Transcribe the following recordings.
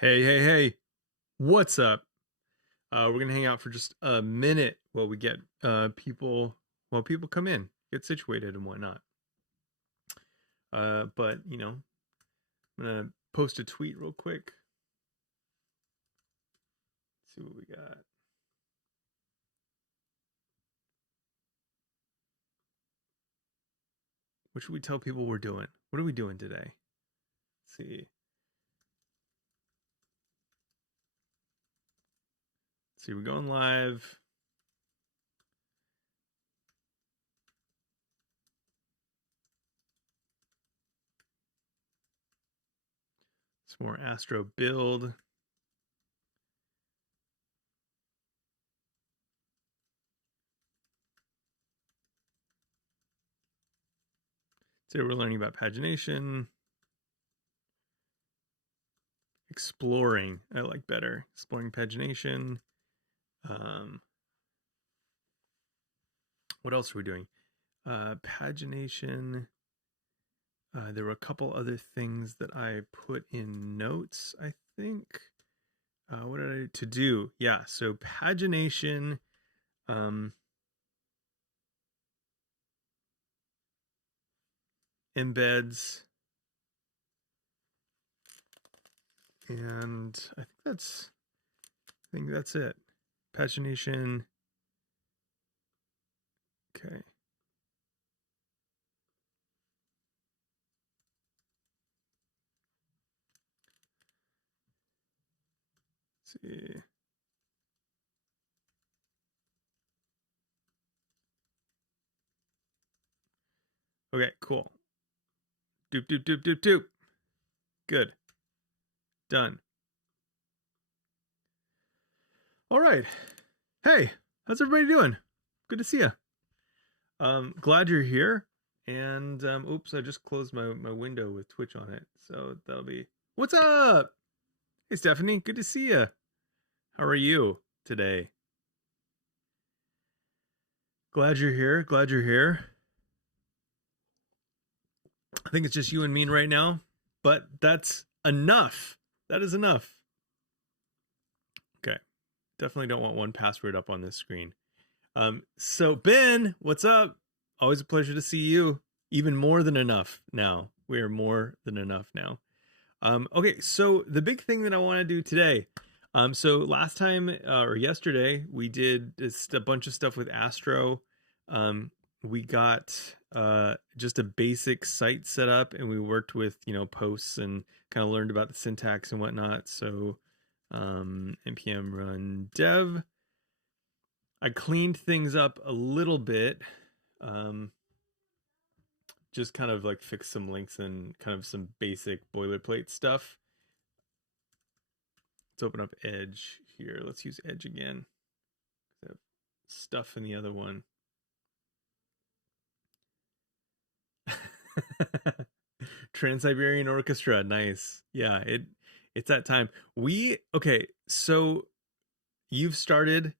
Hey, what's up? We're gonna hang out for just a minute while we get people come in, get situated and whatnot. But I'm gonna post a tweet real quick. See what we got. What should we tell people we're doing? What are we doing today? Let's see. We're going live. Some more Astro build. Today we're learning about pagination. Exploring, I like better. Exploring pagination. What else are we doing? Pagination. There were a couple other things that I put in notes, I think. What did I do? To do? Yeah, so pagination. Embeds. And I think that's it. Pagination. Okay. Let's see. Okay, cool. Doop. Good. Done. All right. Hey, how's everybody doing? Good to see you. Glad you're here. And oops, I just closed my window with Twitch on it. So that'll be what's up? Hey Stephanie, good to see you. How are you today? Glad you're here. I think it's just you and me right now, but that's enough. That is enough. Okay. Definitely don't want one password up on this screen. So Ben, what's up? Always a pleasure to see you. Even more than enough now. We are more than enough now. Okay, so the big thing that I want to do today. So last time or yesterday we did a bunch of stuff with Astro. We got just a basic site set up, and we worked with posts and kind of learned about the syntax and whatnot. So npm run dev. I cleaned things up a little bit. Just kind of like fix some links and kind of some basic boilerplate stuff. Let's open up Edge here. Let's use Edge again. I have stuff in the other one. Trans-Siberian Orchestra, nice. Yeah, it's that time. Okay, so you've started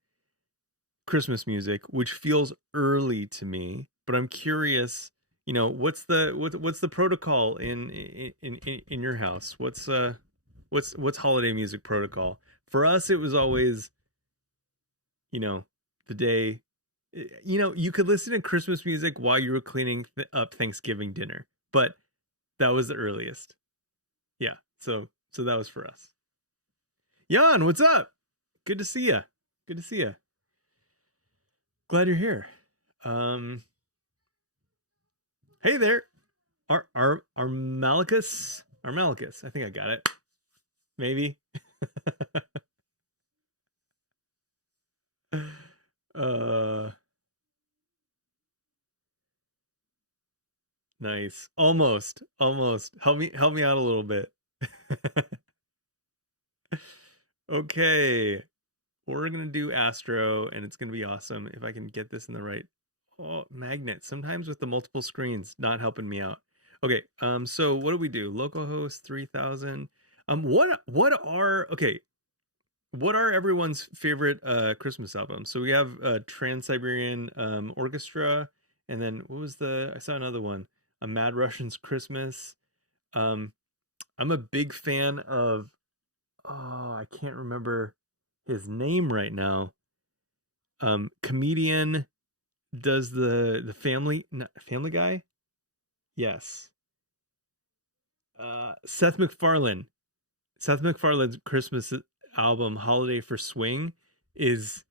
Christmas music, which feels early to me, but I'm curious, what's the protocol in your house? What's holiday music protocol? For us, it was always, the day, you could listen to Christmas music while you were cleaning up Thanksgiving dinner, but that was the earliest. Yeah, so that was for us. Jan, what's up? Good to see you. Glad you're here. Hey there. Armalicus? Armalicus. I think I got it. Maybe. Nice. Almost. Help me out a little bit. Okay. We're going to do Astro, and it's going to be awesome if I can get this in the right magnet. Sometimes with the multiple screens not helping me out. Okay, so what do we do? Localhost 3000. What are everyone's favorite Christmas albums? So we have Trans-Siberian Orchestra, and then I saw another one, A Mad Russian's Christmas. I'm a big fan of oh, I can't remember his name right now. Comedian does the Family Guy. Yes. Seth MacFarlane. Seth MacFarlane's Christmas album Holiday for Swing is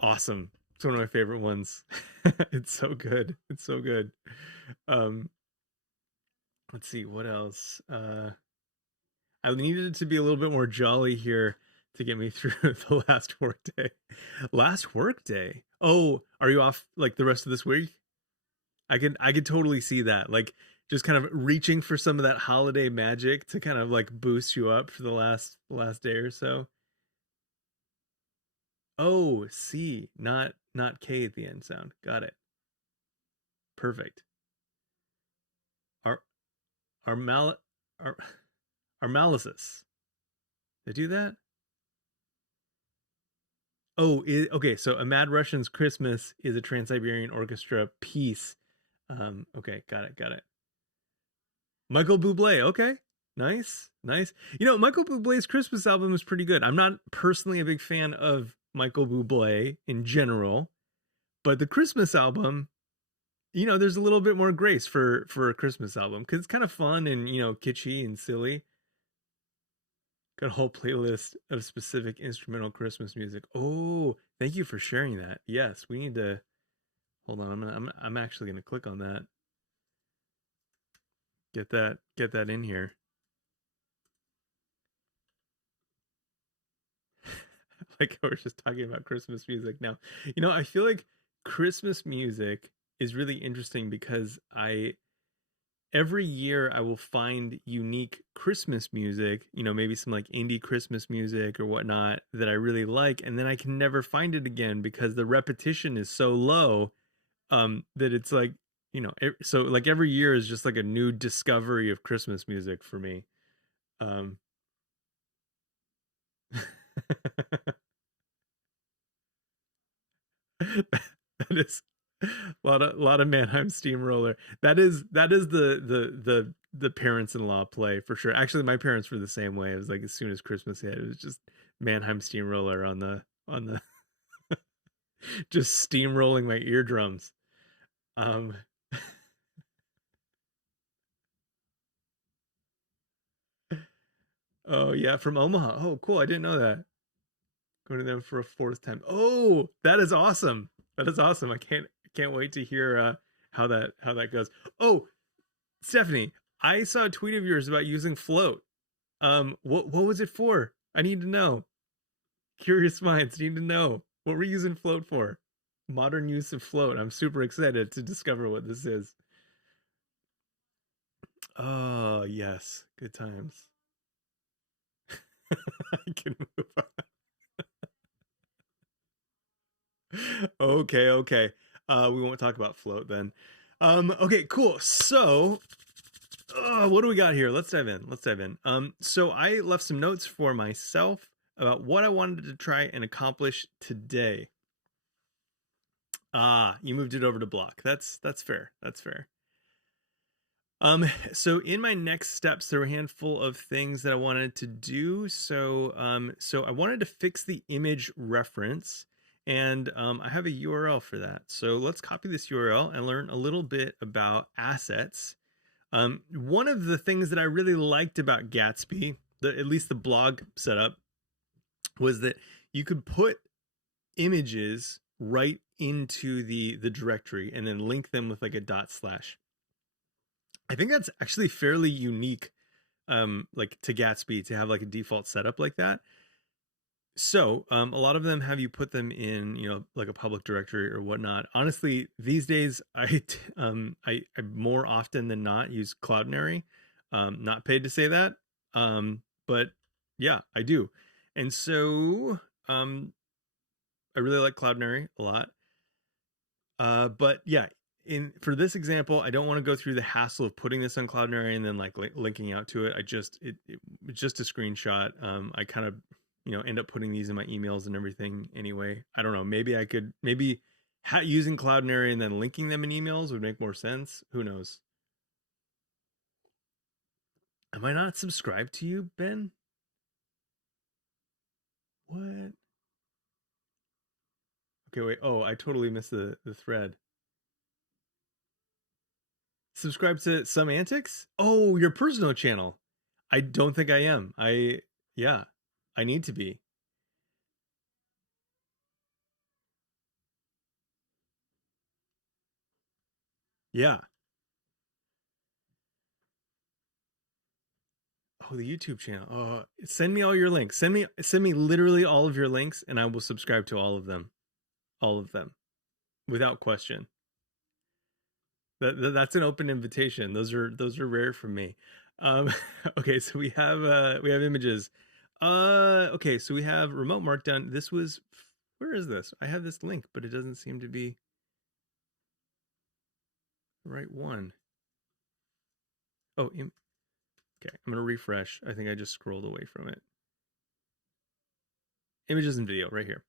awesome. It's one of my favorite ones. It's so good. It's so good. Um, let's see what else. I needed it to be a little bit more jolly here to get me through the last work day. Last work day. Oh, are you off like the rest of this week? I could totally see that. Like just kind of reaching for some of that holiday magic to kind of like boost you up for the last day or so. Oh, C, not K at the end sound. Got it. Perfect. Our our mal our our malices. They do that? Oh, okay. So a Mad Russian's Christmas is a Trans-Siberian Orchestra piece. Okay, got it, got it. Michael Bublé. Okay, nice, nice. You know, Michael Bublé's Christmas album is pretty good. I'm not personally a big fan of Michael Bublé in general, but the Christmas album, you know, there's a little bit more grace for a Christmas album because it's kind of fun and kitschy and silly. Got a whole playlist of specific instrumental Christmas music. Oh, thank you for sharing that. Yes, we need to. Hold on, I'm actually gonna click on that. Get that in here. Like we're just talking about Christmas music now. You know, I feel like Christmas music is really interesting because I every year I will find unique Christmas music, maybe some like indie Christmas music or whatnot that I really like, and then I can never find it again because the repetition is so low that it's like, so like every year is just like a new discovery of Christmas music for me. Um that is a lot of Mannheim Steamroller. That is the parents-in-law play for sure. Actually, my parents were the same way. It was like as soon as Christmas hit, it was just Mannheim Steamroller on the just steamrolling my eardrums. Um, oh yeah, from Omaha. Oh, cool. I didn't know that. Going to them for a fourth time. Oh, that is awesome. That is awesome. I can't wait to hear how that goes. Oh, Stephanie, I saw a tweet of yours about using Float. What was it for? I need to know. Curious minds need to know. What were you using Float for? Modern use of Float. I'm super excited to discover what this is. Oh yes, good times. I can move on. Okay, okay. We won't talk about Float then. Okay, cool. So what do we got here? Let's dive in. Let's dive in. So I left some notes for myself about what I wanted to try and accomplish today. Ah, you moved it over to block. That's fair. That's fair. So in my next steps, there were a handful of things that I wanted to do. So I wanted to fix the image reference, and I have a URL for that. So let's copy this URL and learn a little bit about assets. One of the things that I really liked about Gatsby, at least the blog setup, was that you could put images right into the directory and then link them with like a dot slash. I think that's actually fairly unique, like to Gatsby to have like a default setup like that. So a lot of them have you put them in, like a public directory or whatnot. Honestly, these days I more often than not use Cloudinary. Not paid to say that, but yeah, I do. And so I really like Cloudinary a lot. But yeah, in for this example, I don't want to go through the hassle of putting this on Cloudinary and then like linking out to it. It's just a screenshot. I kind of end up putting these in my emails and everything anyway. I don't know. Maybe using Cloudinary and then linking them in emails would make more sense. Who knows? Am I not subscribed to you, Ben? What? Okay, wait. Oh, I totally missed the thread. Subscribe to Some Antics? Oh, your personal channel. I don't think I am. Yeah, I need to be. Yeah. Oh, the YouTube channel. Oh, send me all your links. Send me literally all of your links, and I will subscribe to all of them. All of them, without question. That's an open invitation. Those are rare for me. Okay, so we have images. Okay, so we have remote markdown. This was, where is this? I have this link, but it doesn't seem to be the right one. Oh, okay. I'm gonna refresh. I think I just scrolled away from it. Images and video right here.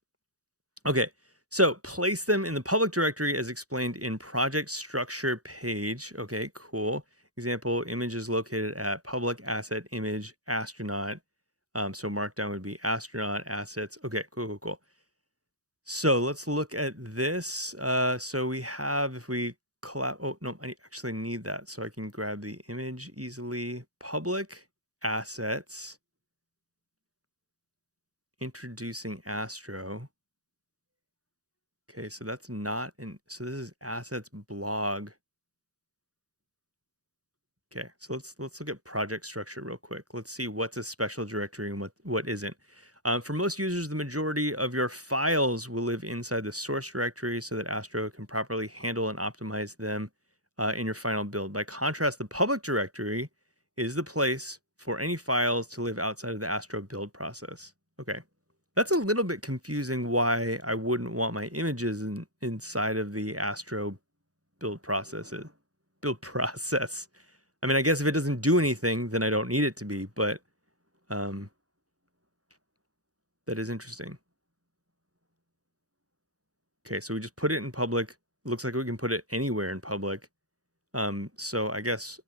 Okay, so place them in the public directory as explained in project structure page. Okay, cool. Example, image is located at public asset image astronaut. So markdown would be astronaut assets. Okay, cool. So let's look at this. So we have, if we collapse, oh no, I actually need that so I can grab the image easily. Public assets, introducing Astro. Okay, so that's not in, so this is assets blog. Okay, so let's look at project structure real quick. Let's see what's a special directory and what isn't. For most users, the majority of your files will live inside the source directory so that Astro can properly handle and optimize them in your final build. By contrast, the public directory is the place for any files to live outside of the Astro build process. Okay, that's a little bit confusing why I wouldn't want my images inside of the Astro build processes. Build process. I mean, I guess if it doesn't do anything, then I don't need it to be, but that is interesting. Okay, so we just put it in public. Looks like we can put it anywhere in public. So I guess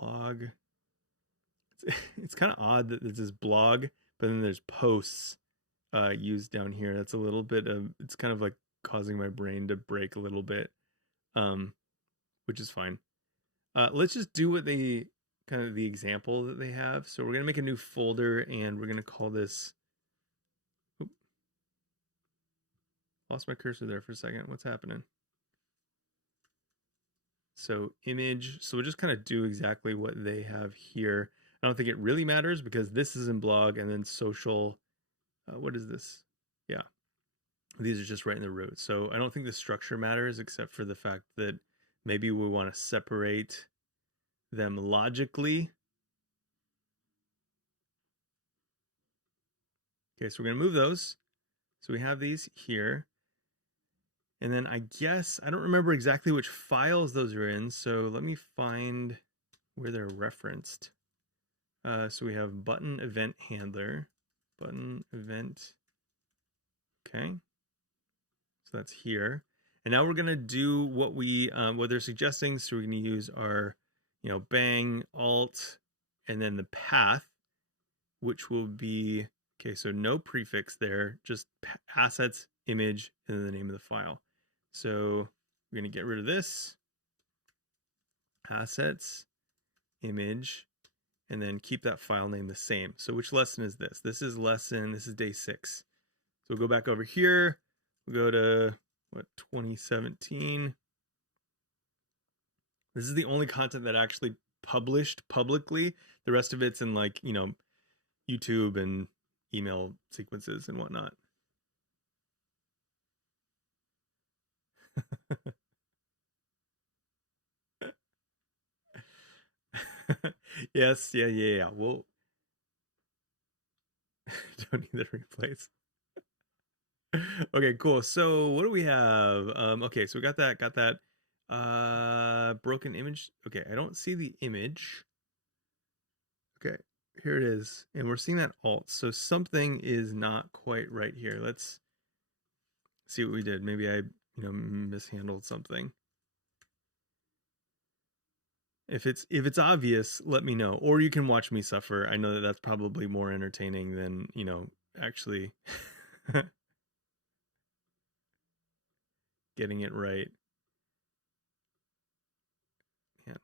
blog. It's kind of odd that this is blog, but then there's posts used down here. That's a little bit of, it's kind of like causing my brain to break a little bit, which is fine. Let's just do what they, kind of the example that they have. So we're going to make a new folder and we're going to call this, lost my cursor there for a second. What's happening? So image, so we'll just kind of do exactly what they have here. I don't think it really matters because this is in blog and then social, what is this? Yeah, these are just right in the root. So I don't think the structure matters except for the fact that maybe we want to separate them logically. Okay, so we're going to move those. So we have these here. And then I guess, I don't remember exactly which files those are in. So let me find where they're referenced. So we have button event handler, button event. Okay. So that's here. And now we're going to do what what they're suggesting. So we're going to use our, bang, alt, and then the path, which will be, okay, so no prefix there, just assets, image, and then the name of the file. So we're going to get rid of this, assets, image, and then keep that file name the same. So which lesson is this? This is day 6. So we'll go back over here. We'll go to, 2017. This is the only content that actually published publicly. The rest of it's in YouTube and email sequences and whatnot. Yes, yeah. Well, don't need the replays. Okay, cool. So what do we have? Okay, so we got that. Broken image. Okay, I don't see the image. Okay, here it is. And we're seeing that alt. So something is not quite right here. Let's see what we did. Maybe I, mishandled something. If it's obvious, let me know, or you can watch me suffer. I know that that's probably more entertaining than, you know, actually getting it right. Yeah.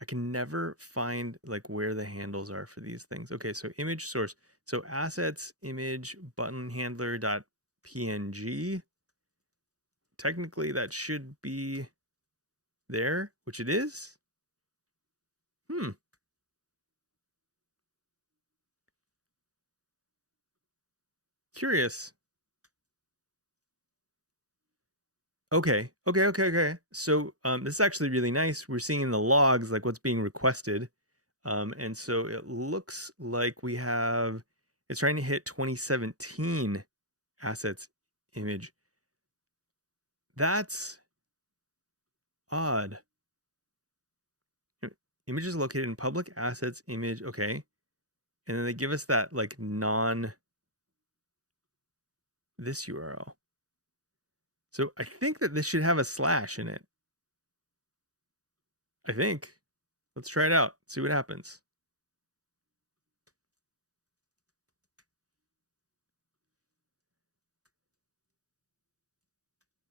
I can never find like where the handles are for these things. Okay, so image source. So assets image button handler dot png. Technically that should be there, which it is. Curious. Okay. So this is actually really nice. We're seeing in the logs like what's being requested. And so it looks like we have, it's trying to hit 2017 assets image. That's odd. Images located in public assets image. Okay. And then they give us that like this URL. So I think that this should have a slash in it. I think. Let's try it out. See what happens.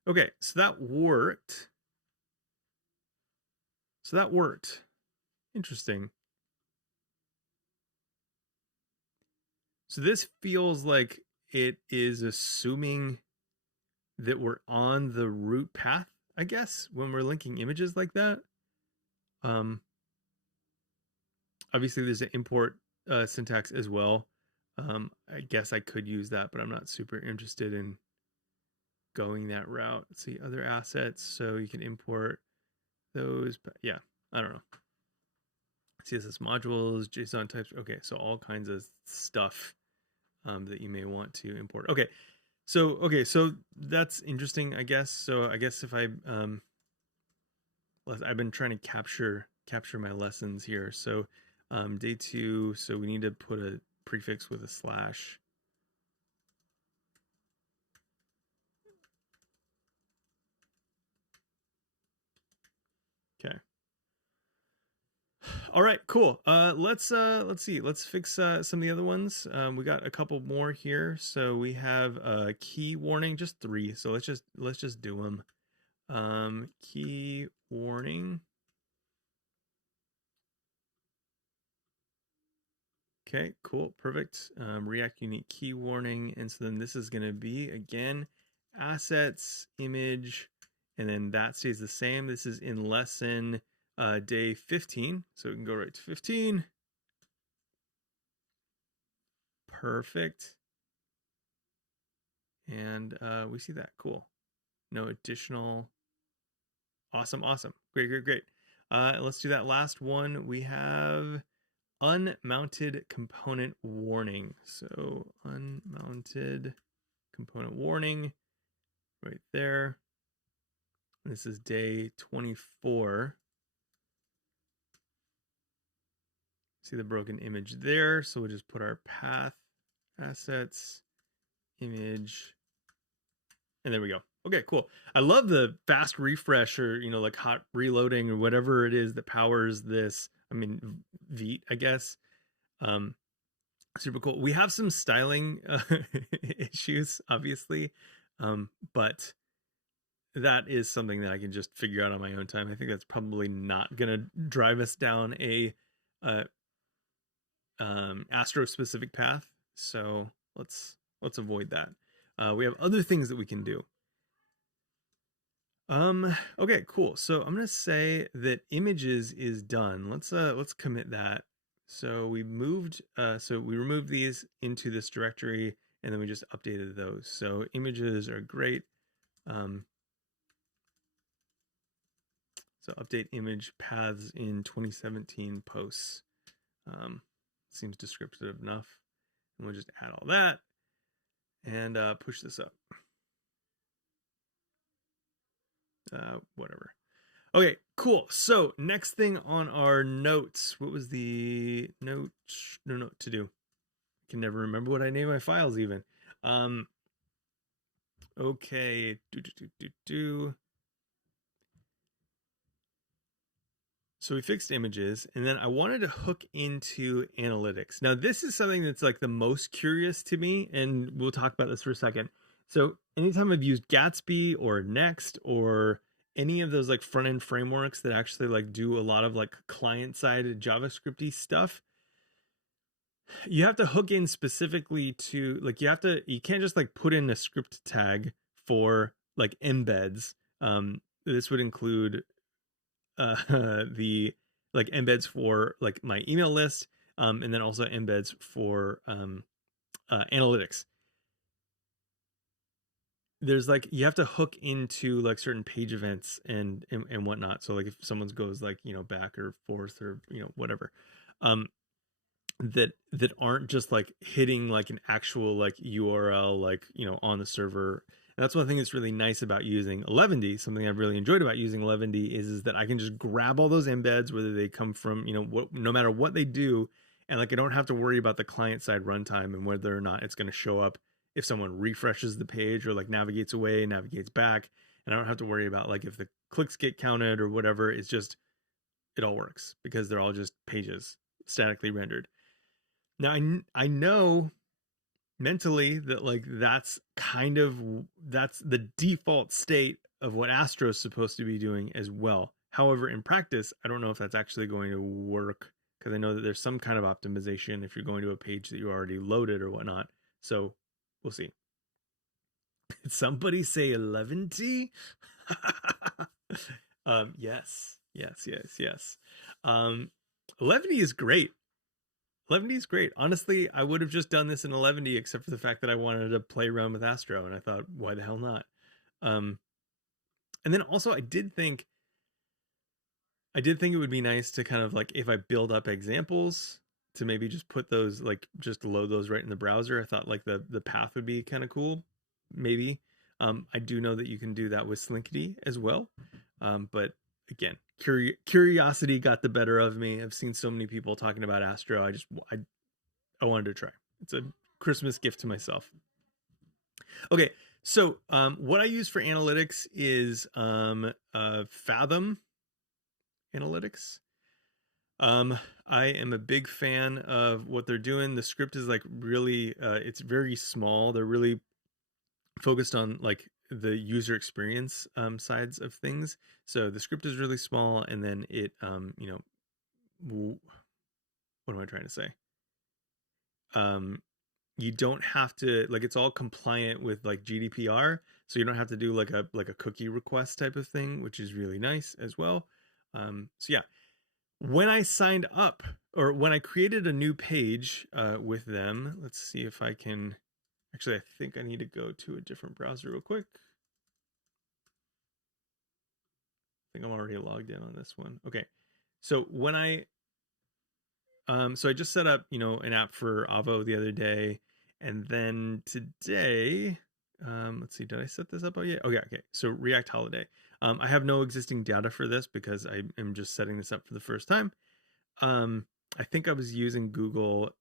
Okay, so that worked. Interesting. So this feels like it is assuming that we're on the root path, I guess, when we're linking images like that. Obviously there's an import syntax as well. I guess I could use that, but I'm not super interested in going that route. Let's see, other assets. So you can import those, but yeah, I don't know. CSS modules, JSON types. Okay, so all kinds of stuff that you may want to import. Okay, so that's interesting, I guess. So I guess if I've been trying to capture my lessons here. So day 2, so we need to put a prefix with a slash. Okay. All right, cool. Let's see. Let's fix some of the other ones. We got a couple more here. So we have key warning, just 3. So let's just do them. Key warning. Okay, cool, perfect. React unique key warning, and so then this is going to be again assets image, and then that stays the same. This is in lesson day 15, so we can go right to 15. Perfect. And we see that. Cool. No additional. Awesome. Great. Let's do that last one. We have unmounted component warning. So unmounted component warning right there. This is day 24. See the broken image there. So we'll just put our path, assets, image, and there we go. Okay, cool. I love the fast refresh, or, you know, like hot reloading or whatever it is that powers this. I mean, Vite, I guess. Super cool. We have some styling issues, obviously, but that is something that I can just figure out on my own time. I think that's probably not going to drive us down a Astro specific path. So let's avoid that. We have other things that we can do. Okay, cool. So I'm gonna say that images is done. Let's commit that. So we moved, so we removed these into this directory, and then we just updated those. So images are great. So update image paths in 2017 posts. Seems descriptive enough. And we'll just add all that and push this up. Whatever. Okay, cool. So next thing on our notes, what was the note to do? I can never remember what I name my files even. Okay, So we fixed images, and then I wanted to hook into analytics. Now, this is something that's like the most curious to me, and we'll talk about this for a second. So anytime I've used Gatsby or Next or any of those like front end frameworks that actually like do a lot of like client side JavaScripty stuff, you have to hook in specifically to like you can't just like put in a script tag for like embeds. This would include the like embeds for like my email list, and then also embeds for analytics. There's like you have to hook into like certain page events and whatnot. So like if someone goes like back or forth or whatever, that aren't just like hitting like an actual like URL like on the server. And that's one thing that's really nice about using 11D. Something I've really enjoyed about using 11D is that I can just grab all those embeds, whether they come from no matter what they do, and like I don't have to worry about the client side runtime and whether or not it's going to show up if someone refreshes the page or like navigates away, navigates back, and I don't have to worry about like if the clicks get counted or whatever. It's just it all works because they're all just pages statically rendered. Now I know mentally that like that's the default state of what Astro is supposed to be doing as well. However, in practice, I don't know if that's actually going to work because I know that there's some kind of optimization if you're going to a page that you already loaded or whatnot. So we'll see. Did somebody say 11T? Yes. 11D is great. 11D is great. Honestly, I would have just done this in 11D except for the fact that I wanted to play around with Astro, and I thought, why the hell not? And then also I did think it would be nice to kind of like if I build up examples to maybe just put those like just load those right in the browser. I thought like the path would be kind of cool. Maybe. I do know that you can do that with Slinkity as well. But again, curiosity got the better of me. I've seen so many people talking about Astro. I wanted to try. It's a Christmas gift to myself. Okay, so what I use for analytics is Fathom Analytics. I am a big fan of what they're doing. The script is like really, it's very small. They're really focused on like the user experience sides of things. So the script is really small, and then it what am I trying to say? You don't have to like it's all compliant with like GDPR, so you don't have to do like a cookie request type of thing, which is really nice as well. So yeah, when I signed up or when I created a new page with them, let's see if I can. Actually, I think I need to go to a different browser real quick. I think I'm already logged in on this one. Okay, so when I just set up an app for Avo the other day, and then today, let's see, did I set this up? Oh yeah, okay. So react.holiday. I have no existing data for this because I am just setting this up for the first time. I think I was using Google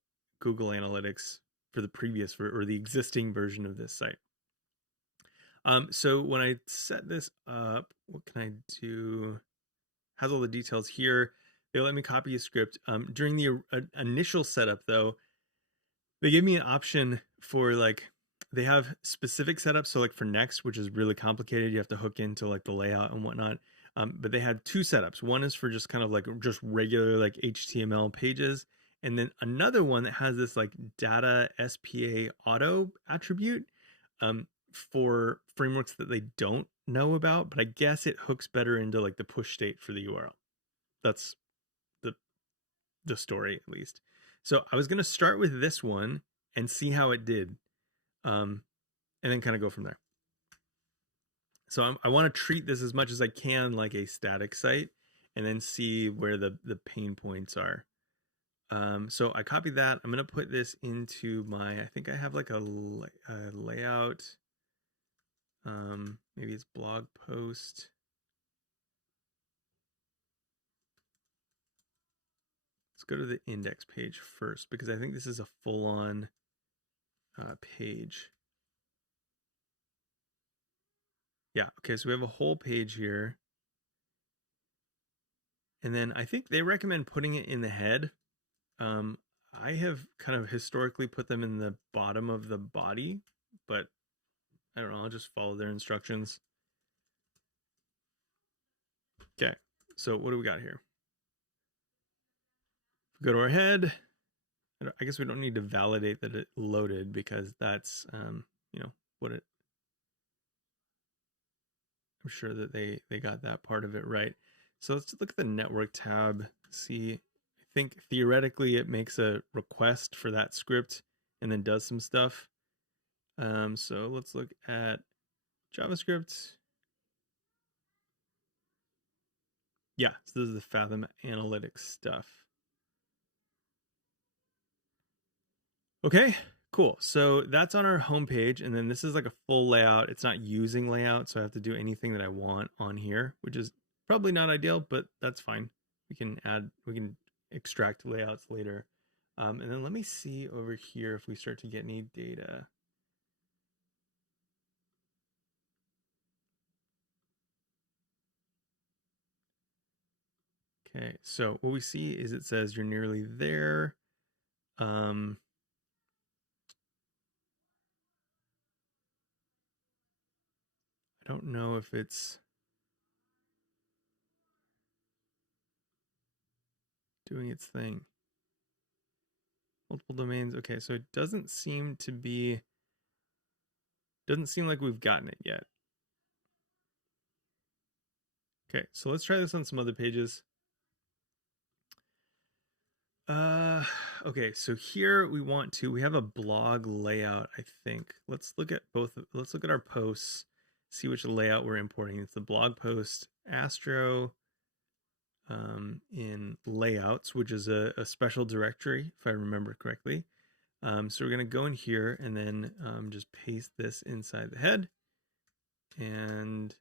Analytics for the previous or the existing version of this site. So when I set this up, what can I do? Has all the details here. They let me copy a script. During the initial setup, though, they gave me an option for like they have specific setups. So like for Next, which is really complicated, you have to hook into like the layout and whatnot. But they had two setups. One is for just kind of like just regular like HTML pages, and then another one that has this like data SPA auto attribute for frameworks that they don't know about. But I guess it hooks better into like the push state for the URL. That's the story at least. So I was going to start with this one and see how it did, and then kind of go from there. So I want to treat this as much as I can like a static site, and then see where the pain points are. So I copied that. I'm going to put this into my, I think I have like a layout. Maybe it's blog post. Let's go to the index page first because I think this is a full-on page. Yeah, okay, so we have a whole page here. And then I think they recommend putting it in the head. I have kind of historically put them in the bottom of the body, but I don't know, I'll just follow their instructions. Okay, so what do we got here? Go to our head. I guess we don't need to validate that it loaded because that's, you know, what it, I'm sure that they got that part of it right. So let's look at the network tab, see, I think theoretically it makes a request for that script and then does some stuff. So let's look at JavaScript. Yeah, so this is the Fathom Analytics stuff. Okay, cool. So that's on our homepage, and then this is like a full layout. It's not using layout, so I have to do anything that I want on here, which is probably not ideal, but that's fine. We can extract layouts later. And then let me see over here if we start to get any data. Okay, so what we see is it says you're nearly there. I don't know if it's doing its thing. Multiple domains. Okay, so it doesn't seem like we've gotten it yet. Okay, so let's try this on some other pages. Okay, so here we have a blog layout, I think. Let's look at our posts, see which layout we're importing. It's the blog post Astro in layouts, which is a special directory, if I remember correctly. So we're gonna go in here and then just paste this inside the head and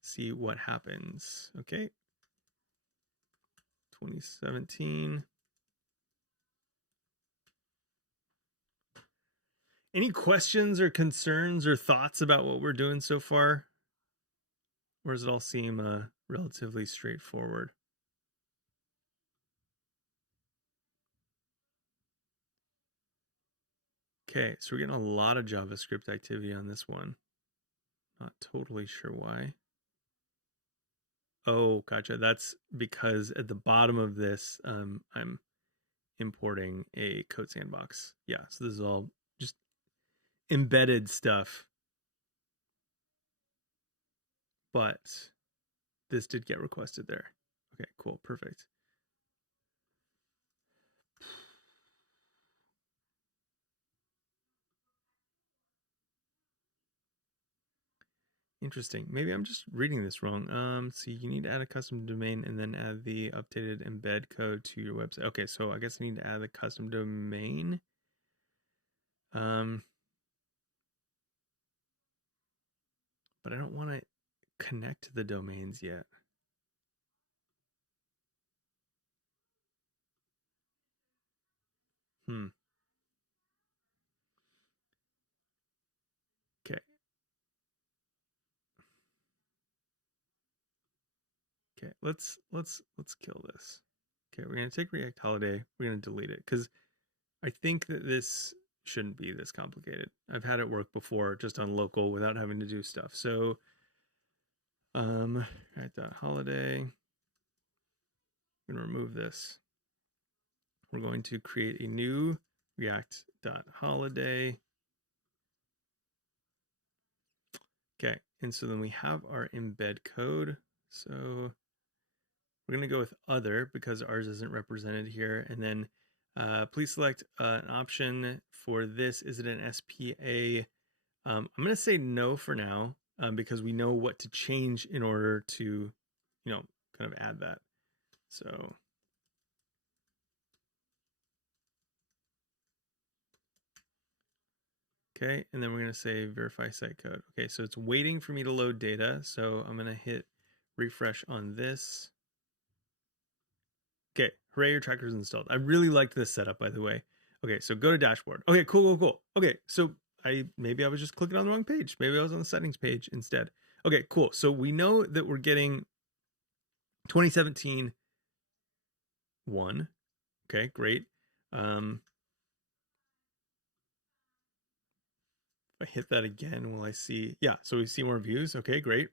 see what happens. Okay. 2017. Any questions or concerns or thoughts about what we're doing so far? Or does it all seem relatively straightforward? Okay, so we're getting a lot of JavaScript activity on this one. Not totally sure why. Oh, gotcha. That's because at the bottom of this, I'm importing a code sandbox. Yeah, so this is all just embedded stuff. But this did get requested there. Okay, cool, perfect. Interesting. Maybe I'm just reading this wrong. So you need to add a custom domain and then add the updated embed code to your website. Okay, so I guess I need to add the custom domain. But I don't want to connect to the domains yet. Okay. Okay, let's kill this. Okay, we're gonna take react.holiday. We're gonna delete it because I think that this shouldn't be this complicated. I've had it work before just on local without having to do stuff. So react.holiday. I'm gonna remove this. We're going to create a new react.holiday. Okay, and so then we have our embed code. So we're going to go with other because ours isn't represented here. And then please select an option for this. Is it an SPA? I'm going to say no for now because we know what to change in order to, kind of add that. So okay, and then we're going to say verify site code. Okay, so it's waiting for me to load data. So I'm going to hit refresh on this. Okay, hooray, your tracker's installed. I really liked this setup, by the way. Okay, so go to dashboard. Okay, cool. Okay, so maybe I was just clicking on the wrong page. Maybe I was on the settings page instead. Okay, cool. So we know that we're getting 2017 1. Okay, great. If I hit that again, will I see? Yeah, so we see more views. Okay, great.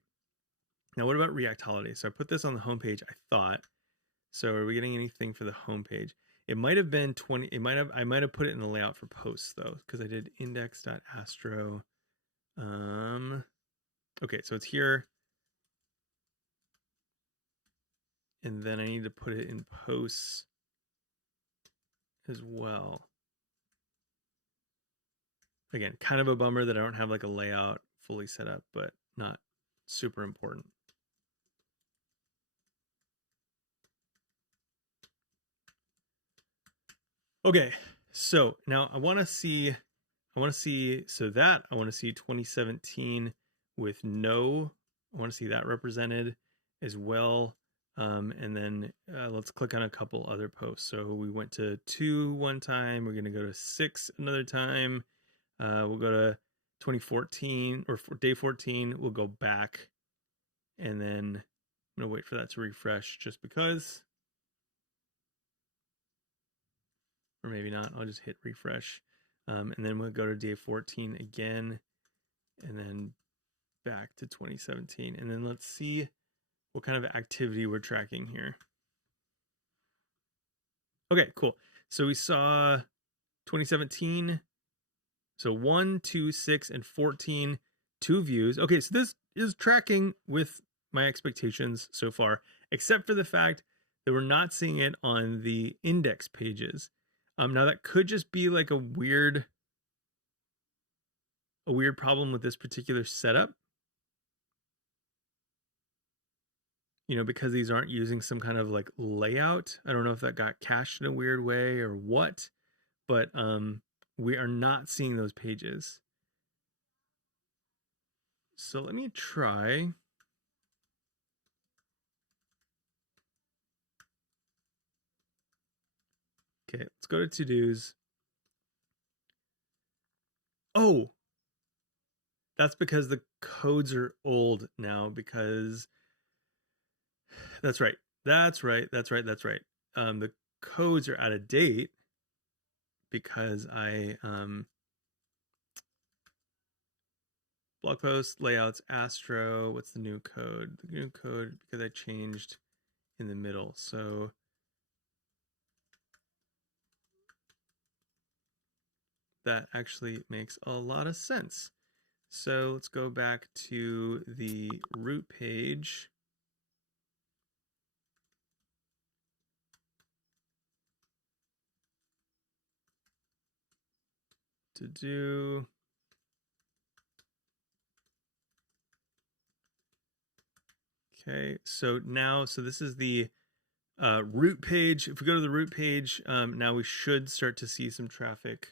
Now, what about React Holiday? So I put this on the homepage, I thought. So are we getting anything for the homepage? It might have been 20. I might have put it in the layout for posts though, because I did index.astro. Okay, so it's here. And then I need to put it in posts as well. Again, kind of a bummer that I don't have like a layout fully set up, but not super important. Okay, so now I want to see 2017 with no, I want to see that represented as well. And then let's click on a couple other posts. So we went to 2 one time, we're going to go to 6 another time. We'll go to 2014 or day 14, we'll go back, and then I'm going to wait for that to refresh just because. Or maybe not. I'll just hit refresh. And then we'll go to day 14 again, and then back to 2017. And then let's see what kind of activity we're tracking here. Okay, cool. So we saw 2017. So 1, 2, 6, and 14, 2 views. Okay, so this is tracking with my expectations so far, except for the fact that we're not seeing it on the index pages. Now that could just be like a weird problem with this particular setup. You know, because these aren't using some kind of like layout. I don't know if that got cached in a weird way or what, but we are not seeing those pages. So let me try. Okay, let's go to to-dos. Oh, that's because the codes are old now, because that's right. The codes are out of date because I blog post, layouts, Astro. What's the new code? The new code, because I changed in the middle. So that actually makes a lot of sense. So let's go back to the root page. To do. Okay, so now, so this is the root page. If we go to the root page, now we should start to see some traffic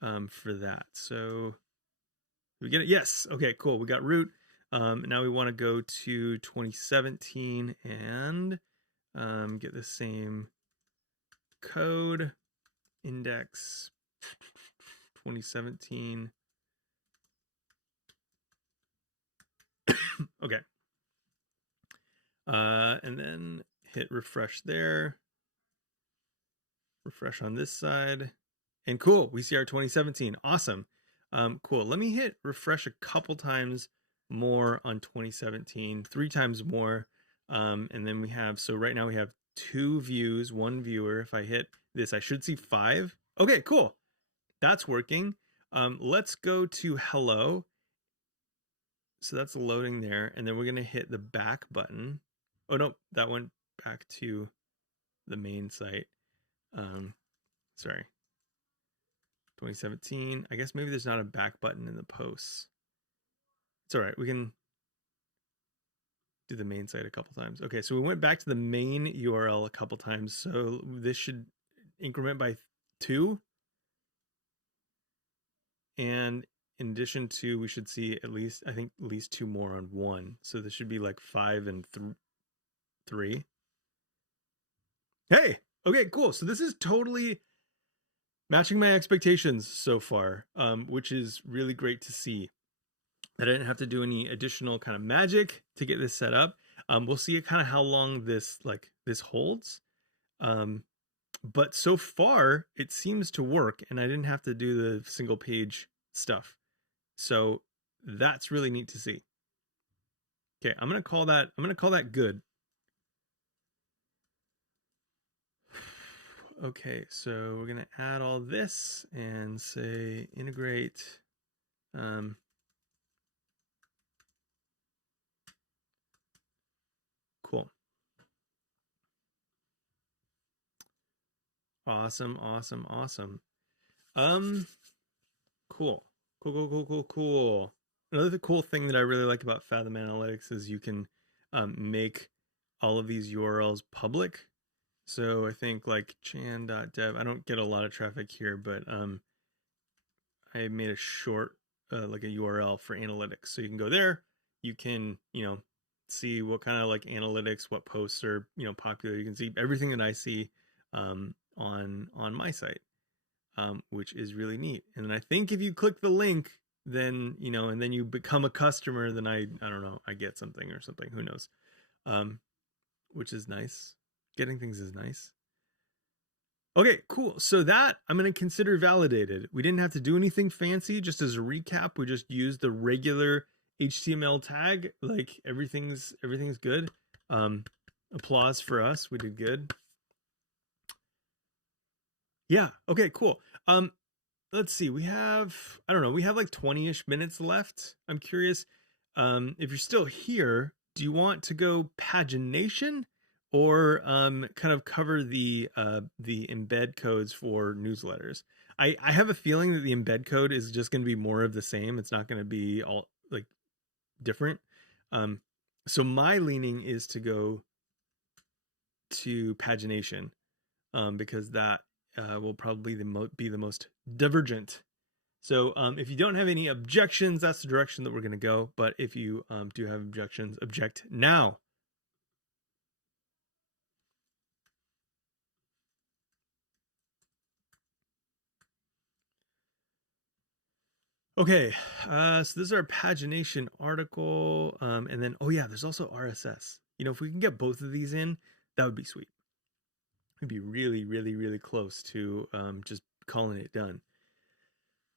for that. So we get it? Yes. Okay, cool. We got root. Now we want to go to 2017 and get the same code, index 2017. Okay. And then hit refresh there. Refresh on this side. And cool, we see our 2017. Awesome. Cool. Let me hit refresh a couple times more on 2017, 3 times more. And then we have, so right now we have 2 views, 1 viewer. If I hit this, I should see 5. Okay, cool. That's working. Let's go to hello. So that's loading there. And then we're going to hit the back button. Oh, no, that went back to the main site. Sorry. 2017. I guess maybe there's not a back button in the posts. It's all right. We can do the main site a couple times. Okay, so we went back to the main URL a couple times. So this should increment by 2. And in addition to, we should see at least, I think, at least 2 more on 1. So this should be like 5 and 3. Hey, okay, cool. So this is totally matching my expectations so far, which is really great to see. That I didn't have to do any additional kind of magic to get this set up. We'll see kind of how long this holds. But so far it seems to work, and I didn't have to do the single page stuff. So that's really neat to see. Okay, I'm gonna call that good. Okay, so we're gonna add all this and say integrate. Cool. Awesome. Cool. Another cool thing that I really like about Fathom Analytics is you can make all of these URLs public. So I think like chan.dev, I don't get a lot of traffic here, but I made a short like a URL for analytics. So you can go there, you can, see what kind of like analytics, what posts are, popular. You can see everything that I see on my site, which is really neat. And I think if you click the link, then and then you become a customer, then I don't know, I get something or something. Who knows? Which is nice. Getting things is nice. Okay, cool. So that I'm going to consider validated. We didn't have to do anything fancy. Just as a recap, we just used the regular HTML tag. Like everything's good. Applause for us. We did good. Yeah. Okay, cool. Let's see. We have like 20-ish minutes left. I'm curious if you're still here, do you want to go pagination or kind of cover the embed codes for newsletters? I have a feeling that the embed code is just going to be more of the same. It's not going to be all like different. So my leaning is to go to pagination because that will probably be the most divergent. So if you don't have any objections, that's the direction that we're going to go. But if you do have objections, object now. Okay, so this is our pagination article. And then, oh yeah, there's also RSS. If we can get both of these in, that would be sweet. It'd be really, really, really close to just calling it done.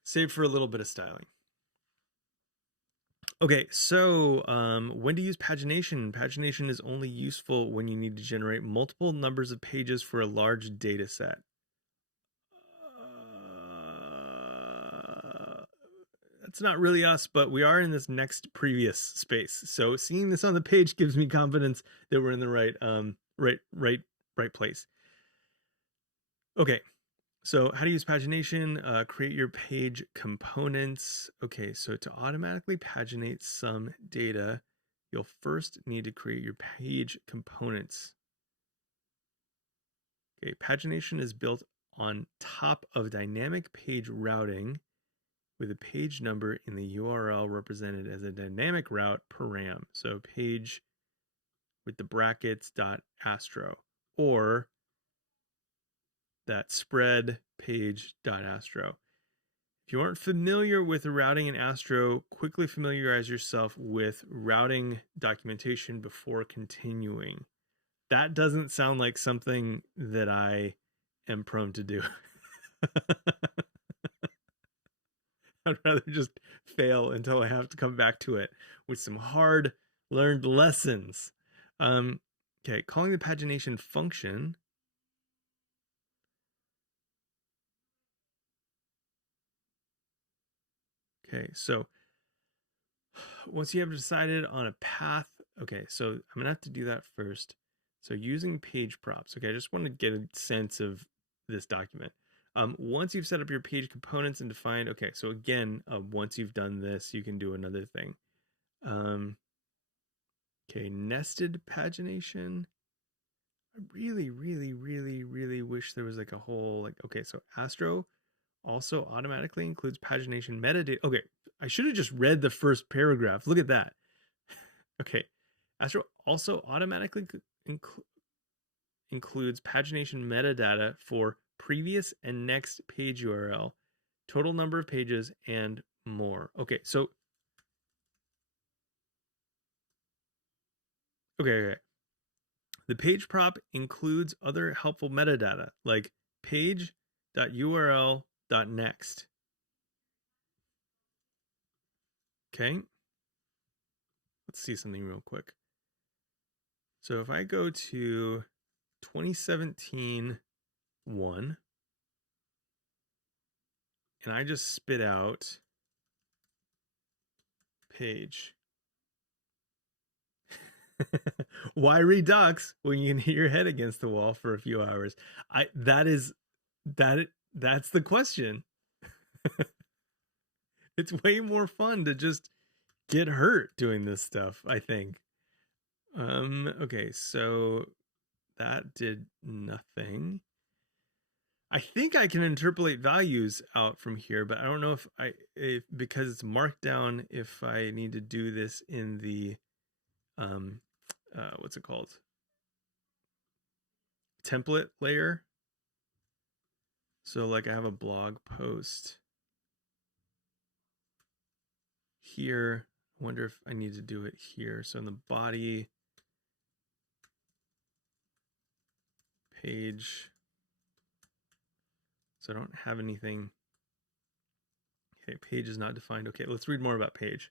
Save for a little bit of styling. Okay, so when to use pagination? Pagination is only useful when you need to generate multiple numbers of pages for a large data set. That's not really us, but we are in this next previous space. So seeing this on the page gives me confidence that we're in the right place. Okay, so how to use pagination, create your page components. Okay, so to automatically paginate some data, you'll first need to create your page components. Okay, pagination is built on top of dynamic page routing with a page number in the URL represented as a dynamic route param. So page with the brackets .astro or that spread page.astro. If you aren't familiar with routing in Astro, quickly familiarize yourself with routing documentation before continuing. That doesn't sound like something that I am prone to do. I'd rather just fail until I have to come back to it with some hard learned lessons. Okay, calling the pagination function. Okay, so once you have decided on a path, okay, so I'm gonna have to do that first. So using page props. Okay, I just want to get a sense of this document. Once you've set up your page components and defined, okay, so again, once you've done this, you can do another thing. Okay, nested pagination. I really, really, really, really wish there was like a whole, like, okay, so Astro also automatically includes pagination metadata. Okay, I should have just read the first paragraph. Look at that. Okay, Astro also automatically includes pagination metadata for previous and next page URL, total number of pages, and more. Okay, so okay. The page prop includes other helpful metadata like page.url.next. Okay. Let's see something real quick. So if I go to 2017 1 and I just spit out page. Why read docs when you can hit your head against the wall for a few hours? That's the question. It's way more fun to just get hurt doing this stuff, I think. Okay, so that did nothing. I think I can interpolate values out from here, but I don't know if because it's markdown, if I need to do this in the what's it called? Template layer. So like I have a blog post here. I wonder if I need to do it here. So in the body page. So I don't have anything. Okay, page is not defined. Okay, let's read more about page.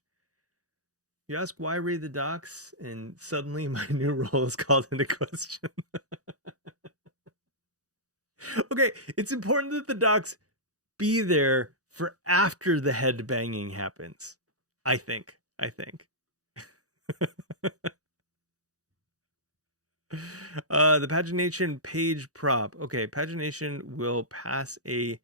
You ask why read the docs, and suddenly my new role is called into question. Okay, it's important that the docs be there for after the head banging happens. I think. The pagination page prop. Okay, pagination will pass a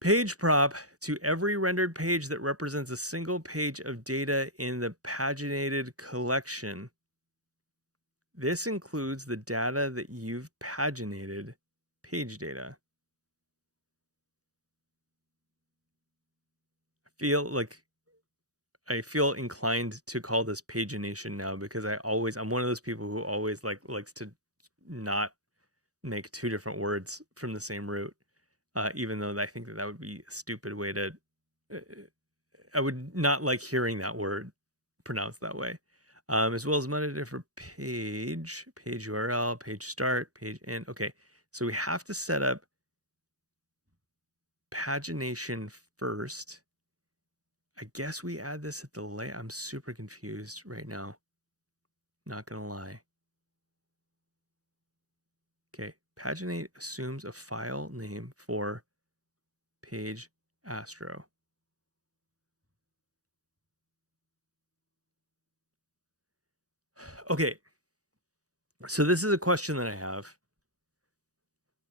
page prop to every rendered page that represents a single page of data in the paginated collection. This includes the data that you've paginated, page data. I feel inclined to call this pagination now because I'm one of those people who always likes to not make two different words from the same root, even though I think that would be a stupid way to. I would not like hearing that word pronounced that way. As well as metadata for page URL, page start, page end. Okay, so we have to set up pagination first. I guess we add this at the layout. I'm super confused right now. Not gonna lie. Okay, paginate assumes a file name for page Astro. Okay, so this is a question that I have.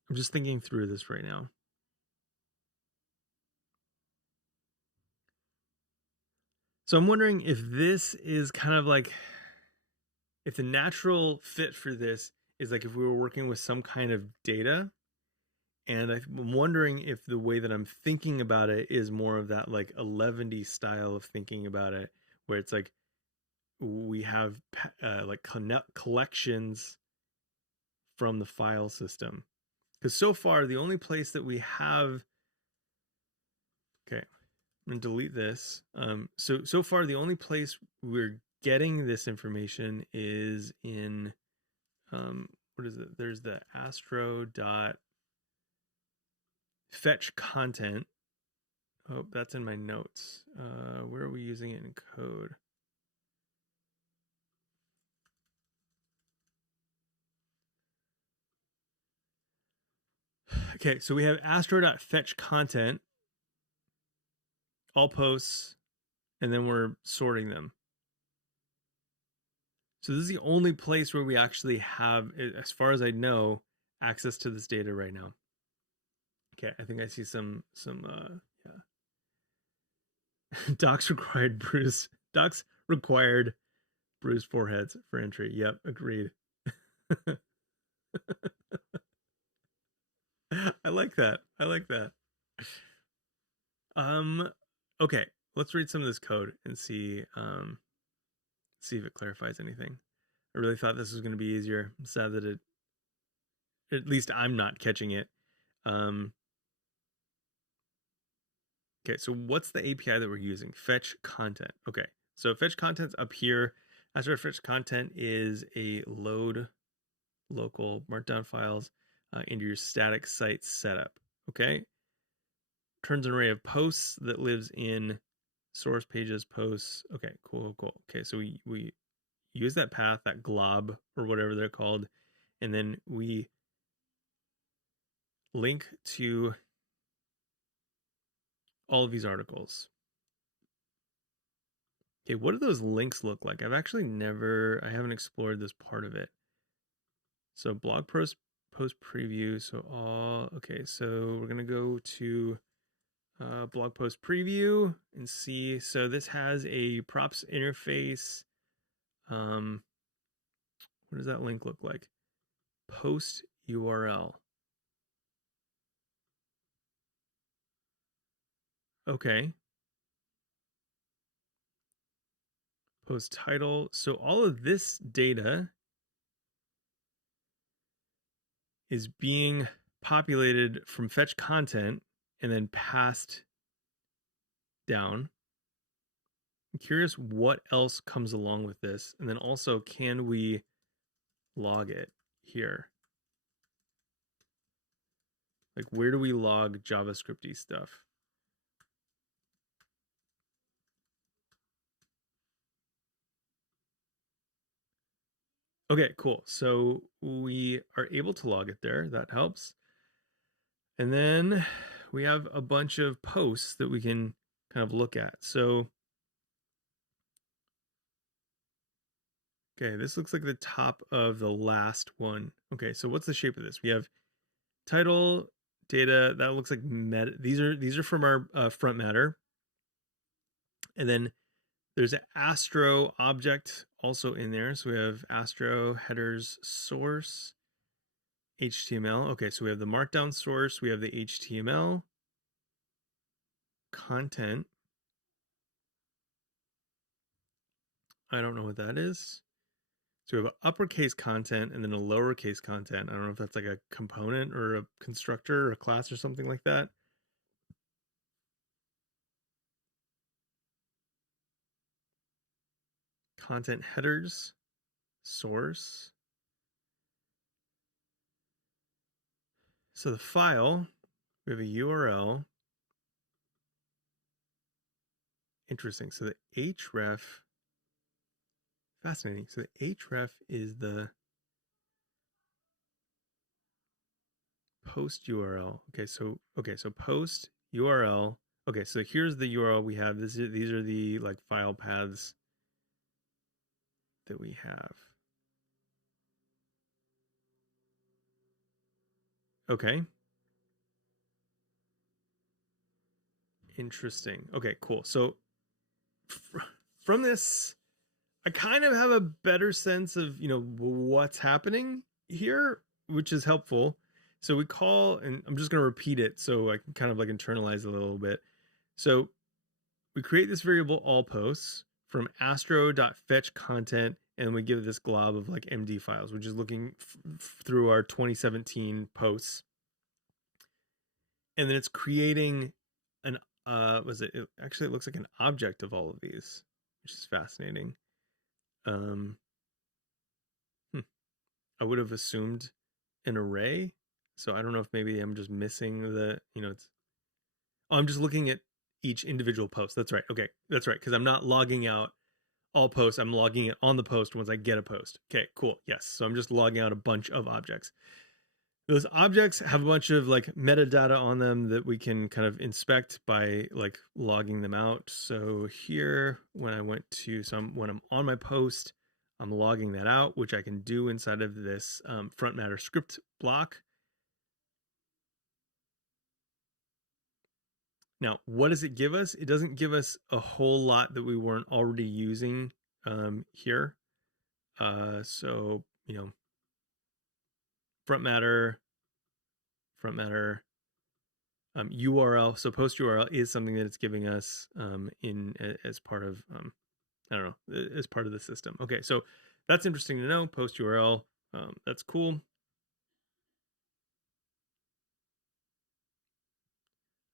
I'm just thinking through this right now. So I'm wondering if this is kind of like, if the natural fit for this is like if we were working with some kind of data. And I'm wondering if the way that I'm thinking about it is more of that like 11D style of thinking about it, where it's like we have like collections from the file system. Because so far, the only place that we have, okay, I'm gonna delete this. So far, the only place we're getting this information is in, what is it? There's the Astro dot fetch content. Oh, that's in my notes. Where are we using it in code? Okay, so we have astro.fetch content, all posts, and then we're sorting them. So this is the only place where we actually have, as far as I know, access to this data right now. Okay, I think I see some yeah. Docs required bruised foreheads for entry. Yep, agreed. I like that. Okay, let's read some of this code and see if it clarifies anything. I really thought this was going to be easier. I'm sad that at least I'm not catching it. Okay, so what's the API that we're using? Fetch content. Okay, so fetch content's up here. Astro fetch content is a load local markdown files into your static site setup. Okay. Turns an array of posts that lives in source pages posts. Okay, cool. Okay, so we use that path, that glob or whatever they're called, and then we link to all of these articles. Okay, what do those links look like? I haven't explored this part of it. So blog post preview. So okay, so we're gonna go to blog post preview and see. So this has a props interface. What does that link look like? Post URL. Okay. Post title. So all of this data is being populated from fetch content and then passed down. I'm curious what else comes along with this. And then also, can we log it here? Like, where do we log JavaScripty stuff? Okay, cool. So we are able to log it there. That helps. And then we have a bunch of posts that we can kind of look at. So, okay, this looks like the top of the last one. Okay, so what's the shape of this? We have title, data, that looks like meta. These are from our front matter. And then there's an Astro object also in there. So we have Astro headers source, HTML. Okay, so we have the markdown source, we have the HTML content. I don't know what that is. So we have an uppercase content and then a lowercase content. I don't know if that's like a component or a constructor or a class or something like that. Content headers, source. So the file, we have a URL. Interesting. So the href, fascinating. So the href is the post URL. Okay, so post URL. Okay, so here's the URL we have. These are the like file paths that we have. Okay. Interesting. Okay, cool. So from this, I kind of have a better sense of, what's happening here, which is helpful. So we call, and I'm just going to repeat it so I can kind of like internalize a little bit. So we create this variable all posts from astro.fetch content, and we give this glob of like MD files, which is looking through our 2017 posts. And then it's creating an, it actually looks like an object of all of these, which is fascinating. I would have assumed an array. So I don't know if maybe I'm just missing the, I'm just looking at each individual post. That's right. Okay. That's right. Because I'm not logging out all posts. I'm logging it on the post once I get a post. Okay, cool. Yes. So I'm just logging out a bunch of objects. Those objects have a bunch of like metadata on them that we can kind of inspect by like logging them out. So here, when I'm on my post, I'm logging that out, which I can do inside of this front matter script block. Now, what does it give us? It doesn't give us a whole lot that we weren't already using here. So, front matter, URL. So post URL is something that it's giving us as part of, I don't know, as part of the system. Okay, so that's interesting to know. Post URL, that's cool.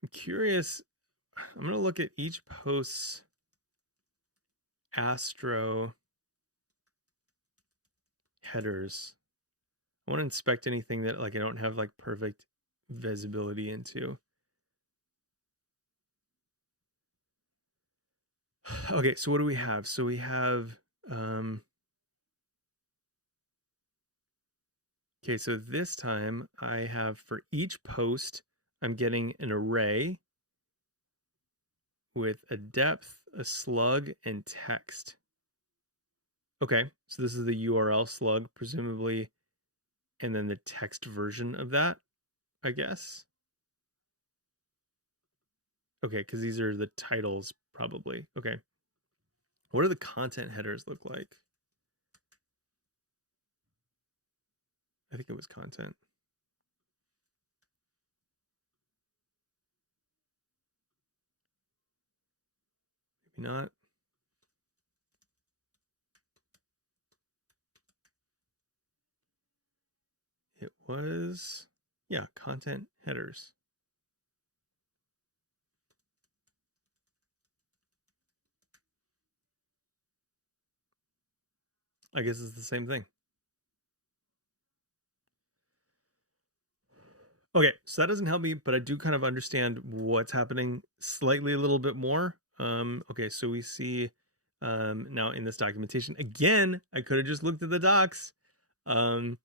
I'm curious. I'm going to look at each post's Astro headers. I want to inspect anything that like I don't have like perfect visibility into. Okay, so what do we have? So we have okay, so this time I have for each post, I'm getting an array with a depth, a slug, and text. Okay, so this is the URL slug, presumably, and then the text version of that, I guess. Okay, because these are the titles, probably. Okay. What do the content headers look like? I think it was content. Maybe not. It was, yeah, content headers. I guess it's the same thing. Okay, so that doesn't help me, but I do kind of understand what's happening slightly a little bit more. Okay, so we see now in this documentation, again, I could have just looked at the docs. Only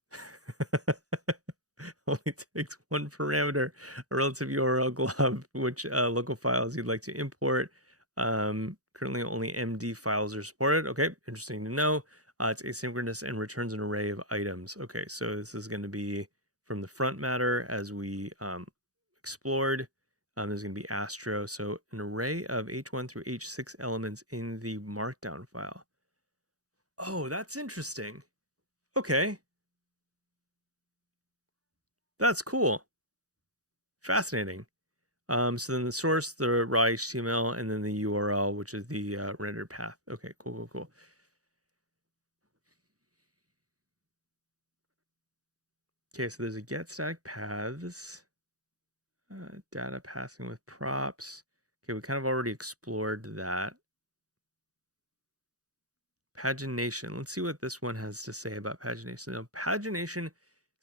takes one parameter, a relative URL glob, which local files you'd like to import. Currently only MD files are supported. Okay, interesting to know. It's asynchronous and returns an array of items. Okay, so this is going to be from the front matter as we explored. There's going to be Astro. So an array of H1 through H6 elements in the markdown file. Oh, that's interesting. Okay. That's cool. Fascinating. So then the source, the raw HTML, and then the URL, which is the rendered path. Okay, cool. Okay, so there's a get static paths, data passing with props. Okay, we kind of already explored that. Pagination. Let's see what this one has to say about pagination. Now, pagination is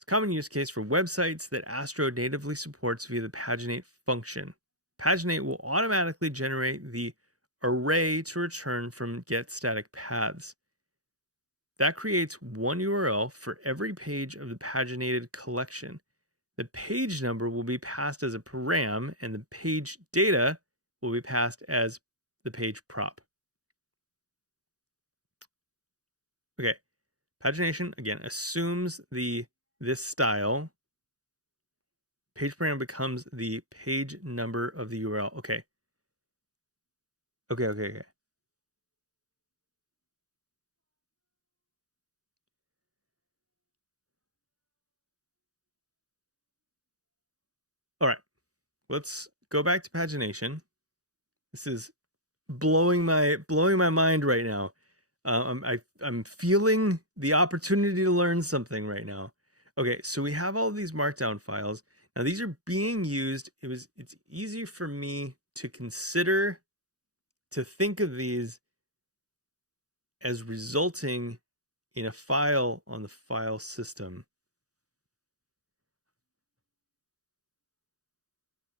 a common use case for websites that Astro natively supports via the paginate function. Paginate will automatically generate the array to return from get static paths. That creates one URL for every page of the paginated collection. The page number will be passed as a param, and the page data will be passed as the page prop. Okay, pagination again assumes this style. Page param becomes the page number of the URL. Okay. All right. Let's go back to pagination. This is blowing my mind right now. I'm feeling the opportunity to learn something right now. Okay, so we have all of these markdown files. Now these are being used. It's easy for me to consider, to think of these as resulting in a file on the file system.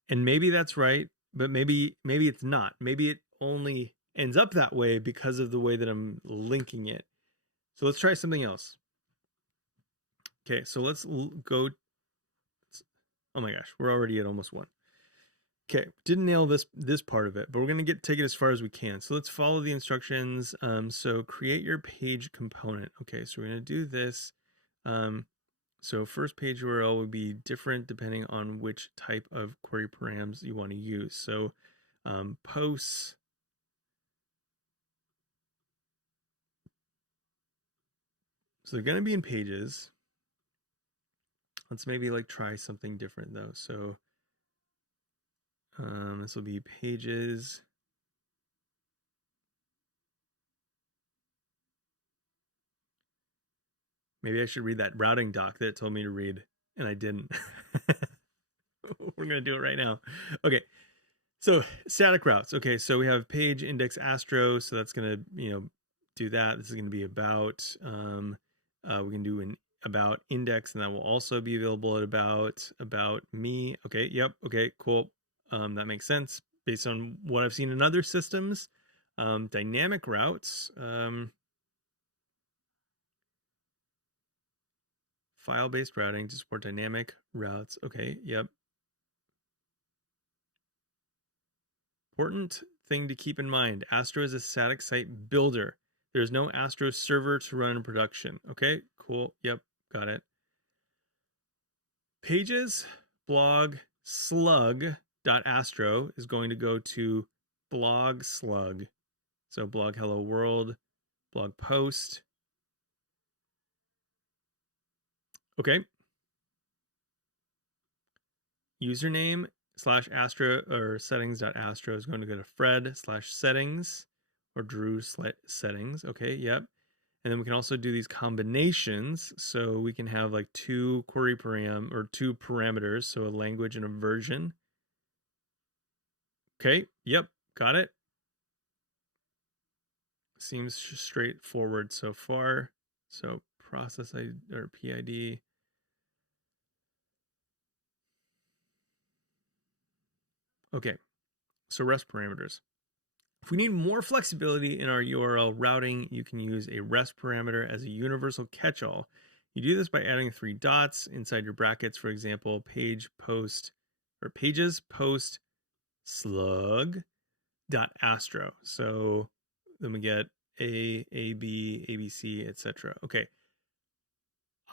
And maybe that's right, but maybe it's not. Maybe it only ends up that way because of the way that I'm linking it. So let's try something else. Okay, so let's go. Oh my gosh, we're already at almost 1. Okay, didn't nail this part of it, but we're gonna take it as far as we can. So let's follow the instructions. So create your page component. Okay, so we're gonna do this. So first page URL would be different depending on which type of query params you want to use. So posts. So they're going to be in pages. Let's maybe like try something different though. So this will be pages. Maybe I should read that routing doc that it told me to read and I didn't. We're going to do it right now. Okay. So static routes. Okay. So we have page index Astro. So that's going to, do that. This is going to be about, We can do an about index, and that will also be available at about me. Okay, yep. Okay, cool. That makes sense based on what I've seen in other systems. Dynamic routes. File-based routing to support dynamic routes. Okay, yep. Important thing to keep in mind, Astro is a static site builder. There's no Astro server to run in production. Okay, cool. Yep, got it. Pages, blog, slug.astro is going to go to blog slug. So blog hello world, blog post. Okay. Username / Astro or settings.astro is going to go to Fred / settings or Drew settings. Okay, yep. And then we can also do these combinations. So we can have like two parameters. So a language and a version. Okay, yep, got it. Seems straightforward so far. So process ID or PID. Okay, so REST parameters. If we need more flexibility in our URL routing, you can use a REST parameter as a universal catch-all. You do this by adding 3 dots inside your brackets, for example, pages post slug.astro. So then we get A, B, ABC, etc. Okay.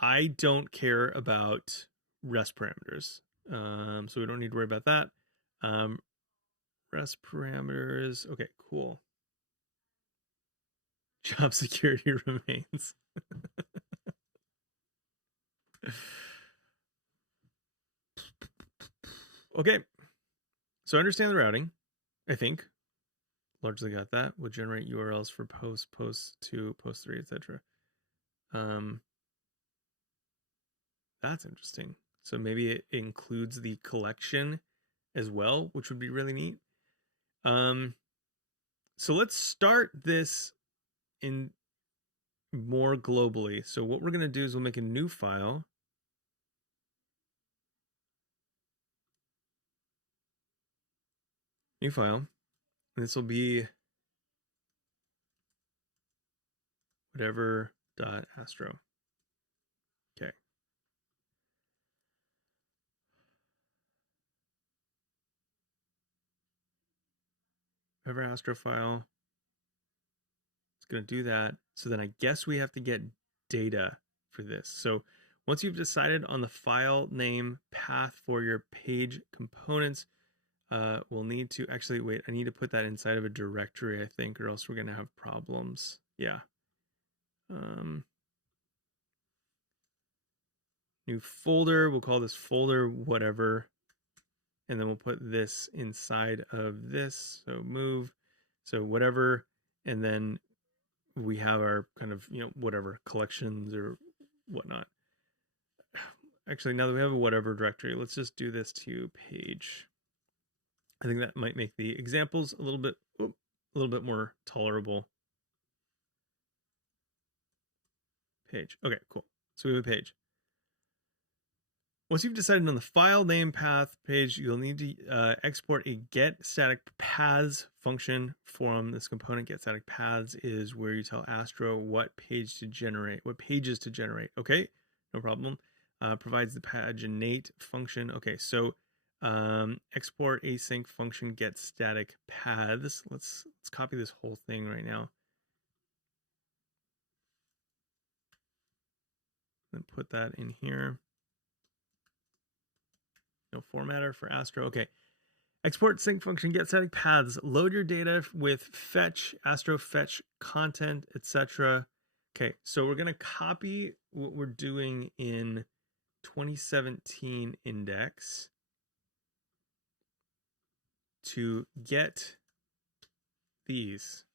I don't care about REST parameters, so we don't need to worry about that. REST parameters. Okay, cool. Job security remains. Okay, so understand the routing. I think largely got that. We'll generate URLs for post 2, post 3, etc. That's interesting. So maybe it includes the collection as well, which would be really neat. So let's start this in more globally. So what we're going to do is we'll make a new file. New file. And this will be whatever.astro. Okay. Whatever Astro file. It's going to do that. So then I guess we have to get data for this. So once you've decided on the file name path for your page components, we'll need to actually wait. I need to put that inside of a directory, I think, or else we're going to have problems. Yeah. New folder. We'll call this folder whatever. And then we'll put this inside of this. So move. So whatever. And then we have our kind of, whatever collections or whatnot. Actually, now that we have a whatever directory, let's just do this to page. I think that might make the examples a little bit more tolerable. Page. Okay, cool. So we have a page. Once you've decided on the file name path page, you'll need to export a get static paths function from this component. Get static paths is where you tell Astro what pages to generate. Okay, no problem. Provides the paginate function. Okay, so export async function get static paths. Let's copy this whole thing right now. And put that in here. No formatter for Astro. Okay. Export sync function get static paths. Load your data with fetch, Astro fetch content, etc. Okay, so we're going to copy what we're doing in 2017 index to get these.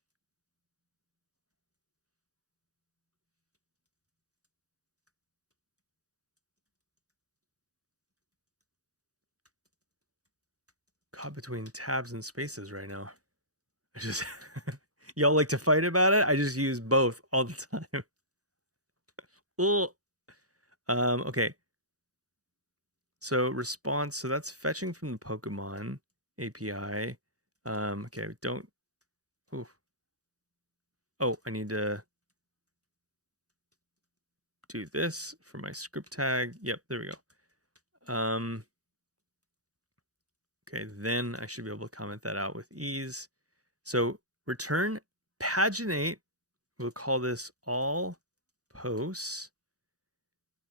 Caught between tabs and spaces right now. I just y'all like to fight about it. I just use both all the time. Cool. Okay. So response, so that's fetching from the Pokemon API. Okay, don't. Oof. Oh, I need to do this for my script tag. Yep, there we go. Okay, then I should be able to comment that out with ease. So return paginate. We'll call this all posts.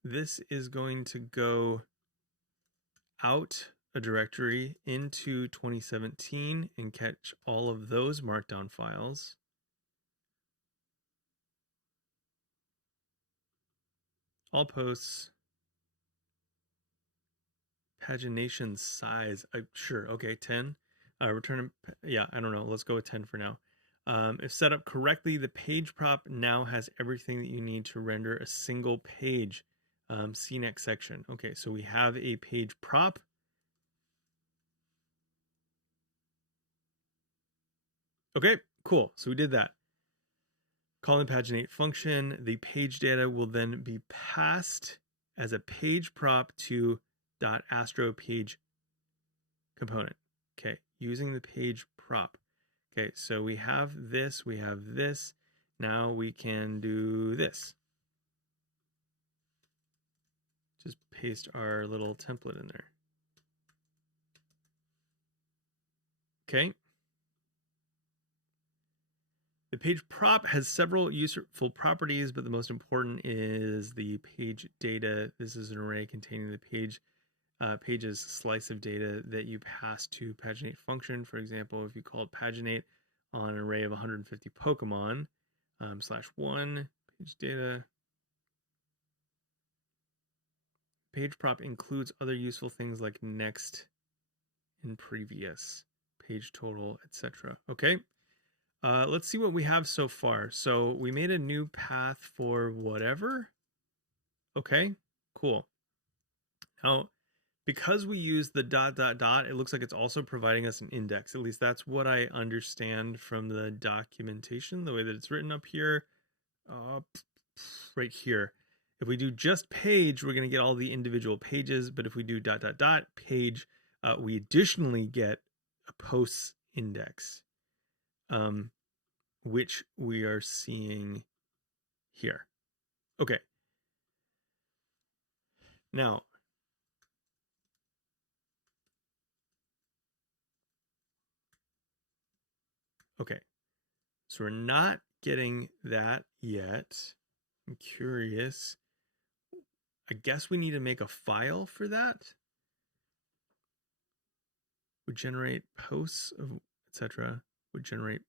This is going to go out a directory into 2017 and catch all of those markdown files. All posts. Pagination size. Sure. Okay, 10. Return. Yeah, I don't know. Let's go with 10 for now. If set up correctly, the page prop now has everything that you need to render a single page. See next section. Okay, so we have a page prop. Okay, cool. So we did that. Call the paginate function. The page data will then be passed as a page prop to .astro page component. Okay, using the page prop. Okay, so we have this, we have this. Now we can do this. Just paste our little template in there. Okay. The page prop has several useful properties, but the most important is the page data. This is an array containing the page's slice of data that you pass to paginate function. For example, if you called paginate on an array of 150 Pokemon, /1 page data. Page prop includes other useful things like next and previous, page total, etc. Okay. Let's see what we have so far. So we made a new path for whatever. Okay, cool. Now, because we use the ... it looks like it's also providing us an index. At least that's what I understand from the documentation, the way that it's written up here, right here. If we do just page, we're going to get all the individual pages. But if we do ... page, we additionally get a posts index, which we are seeing here. Okay. Now, okay. So we're not getting that yet. I'm curious. I guess we need to make a file for that. Would generate posts of etc. Would generate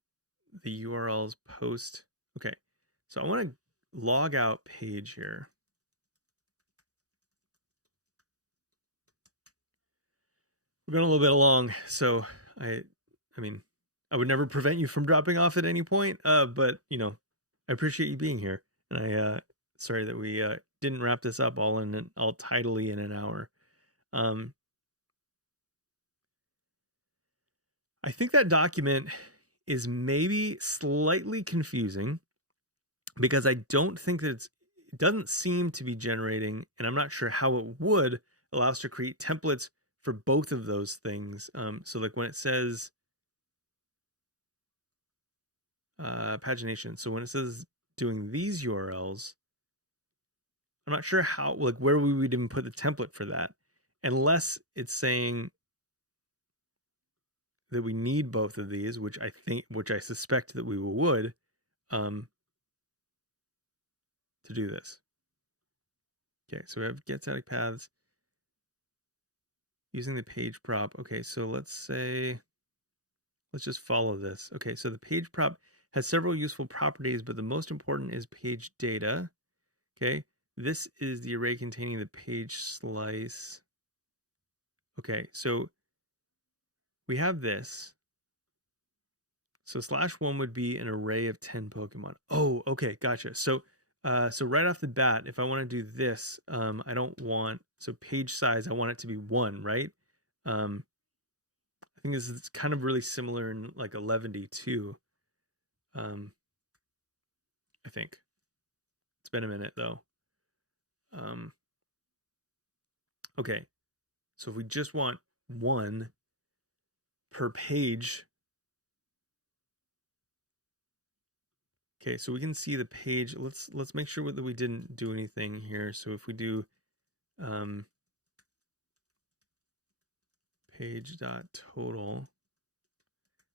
the URLs post. Okay. So I want to log out page here. We're going a little bit along, so I mean, I would never prevent you from dropping off at any point, but you know, I appreciate you being here, and I sorry that we didn't wrap this up all tidily in an hour. I think that document is maybe slightly confusing because I don't think that it doesn't seem to be generating, and I'm not sure how it would allow us to create templates for both of those things. So like when it says pagination, so when it says doing these URLs, I'm not sure how, like where we would even put the template for that, unless it's saying that we need both of these, which I suspect that we would, to do this. Okay, so we have get static paths using the page prop. Okay, so let's just follow this. Okay, so the page prop has several useful properties, but the most important is page data. Okay, this is the array containing the page slice. Okay, so we have this. So /1 would be an array of 10 Pokemon. Oh, okay, gotcha. So right off the bat, if I want to do this, I don't want, so page size, I want it to be 1, right? I think this is kind of really similar in like 11D too. I think. It's been a minute though. Okay, so if we just want one per page, okay, so we can see the page. Let's make sure that we didn't do anything here. So if we do page.total,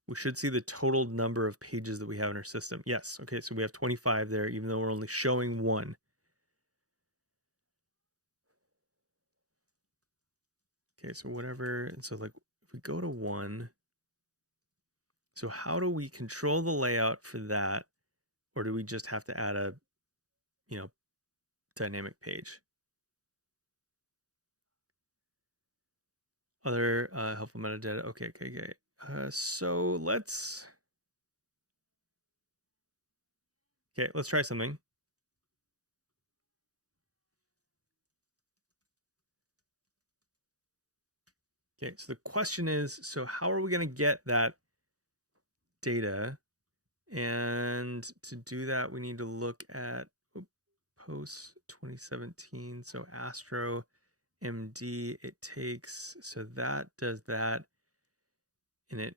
we should see the total number of pages that we have in our system. Yes, okay, so we have 25 there, even though we're only showing one. Okay, so whatever, and so like if we go to one, so how do we control the layout for that? Or do we just have to add a, dynamic page? Other helpful metadata. Okay. So let's try something. Okay, so the question is, so how are we going to get that data? And to do that, we need to look at post 2017. So Astro MD, it takes, so that does that, and it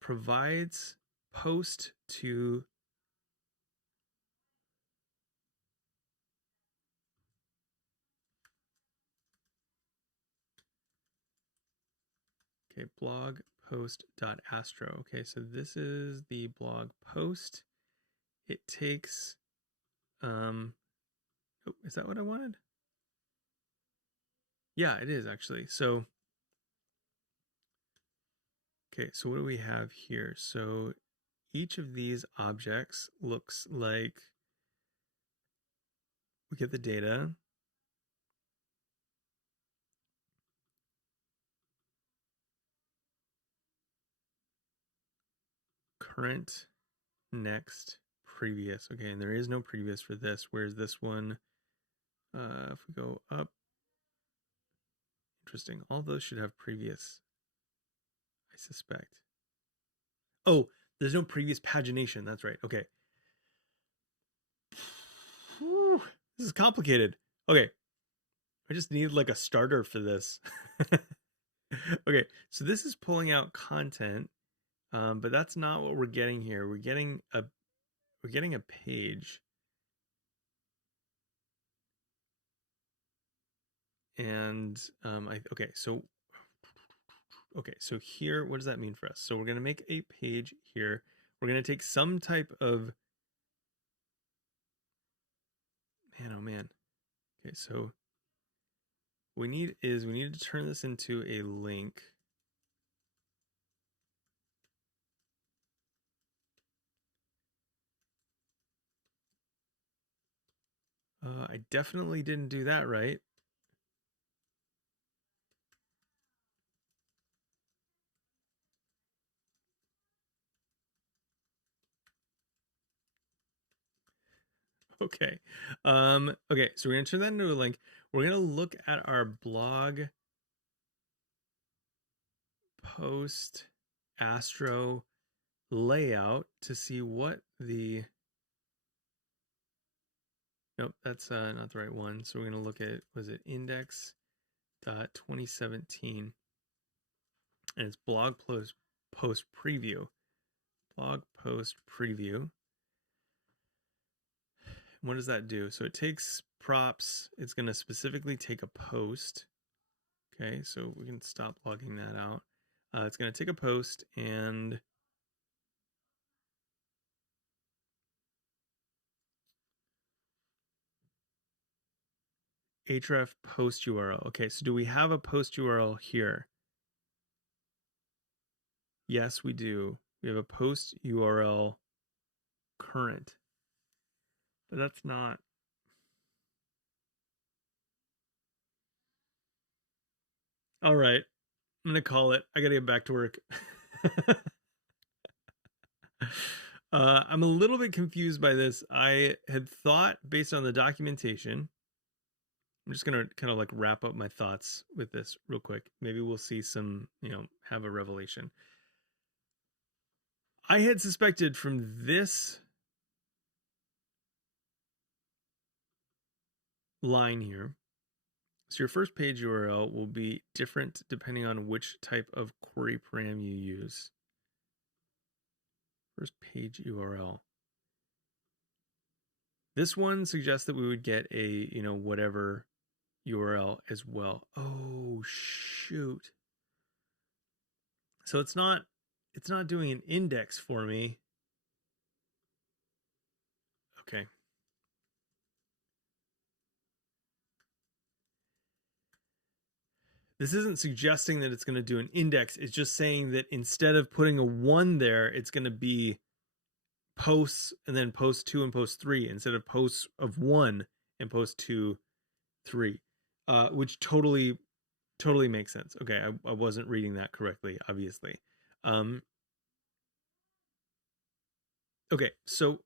provides post to blog post.astro. Okay, so this is the blog post. It takes oh, is that what I wanted? Yeah, it is actually. So okay, so what do we have here? So each of these objects looks like we get the data. Current, next, previous. Okay, and there is no previous for this. Where's this one? If we go up, interesting. All those should have previous, I suspect. Oh, there's no previous pagination. That's right. Okay. Whew, this is complicated. Okay. I just need like a starter for this. Okay. So this is pulling out content, but that's not what we're getting here. We're getting a page. And so here, what does that mean for us? So we're going to make a page here. We're going to take some type of, man. Okay, so we need to turn this into a link. I definitely didn't do that right. Okay. Okay, so we're going to turn that into a link. We're going to look at our blog post Astro layout to see what the, nope, that's not the right one. So we're going to look at, was it index.2017, and it's blog post preview. Blog post preview. What does that do? So it takes props. It's going to specifically take a post. Okay, so we can stop logging that out. It's going to take a post and href post URL. Okay, so do we have a post URL here? Yes, we do. We have a post URL current, but that's not. All right, I'm going to call it. I got to get back to work. I'm a little bit confused by this. I had thought, based on the documentation, I'm just going to kind of like wrap up my thoughts with this real quick. Maybe we'll see some, have a revelation. I had suspected from this line here. So your first page URL will be different depending on which type of query param you use. First page URL. This one suggests that we would get a, whatever URL as well. Oh, shoot. So it's not doing an index for me. Okay. This isn't suggesting that it's going to do an index. It's just saying that instead of putting a 1 there, it's going to be posts and then post 2 and post 3 instead of posts of 1 and post 2, 3, which totally makes sense. Okay, I wasn't reading that correctly, obviously. Okay, so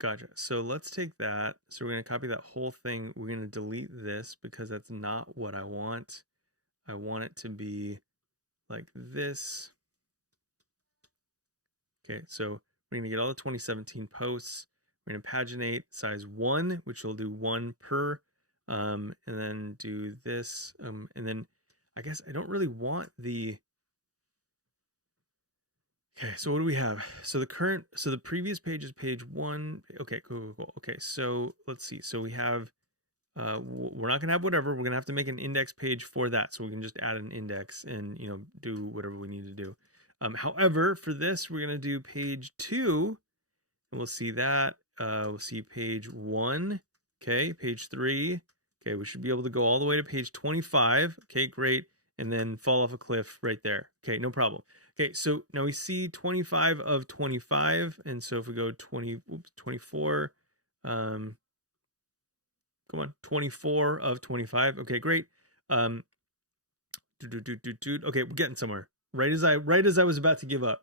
gotcha. So let's take that. So we're going to copy that whole thing. We're going to delete this because that's not what I want. I want it to be like this. Okay, so we're going to get all the 2017 posts. We're going to paginate size 1, which will do 1 per, and then do this. And then I guess I don't really want the... Okay, so what do we have? So the previous page is page 1. Okay, cool. Okay, so let's see. So we have, we're not going to have whatever. We're going to have to make an index page for that. So we can just add an index and, do whatever we need to do. However, for this, we're going to do page 2, and we'll see that. We'll see page 1. Okay, page 3. Okay, we should be able to go all the way to page 25. Okay, great. And then fall off a cliff right there. Okay, no problem. Okay, so now we see 25 of 25. And so if we go 24, come on, 24 of 25. Okay, great. Okay, we're getting somewhere. Right as I was about to give up.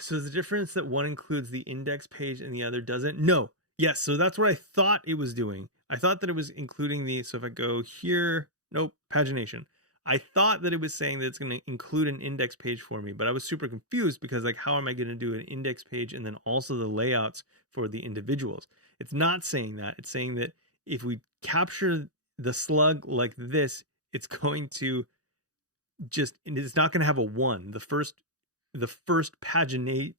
So the difference that one includes the index page and the other doesn't? No. Yes, so that's what I thought it was doing. I thought that it was including the, so if I go here, nope, pagination. I thought that it was saying that it's going to include an index page for me, but I was super confused because like, how am I going to do an index page and then also the layouts for the individuals? It's not saying that. It's saying that if we capture the slug like this, it's going to it's not going to have a 1. The first paginated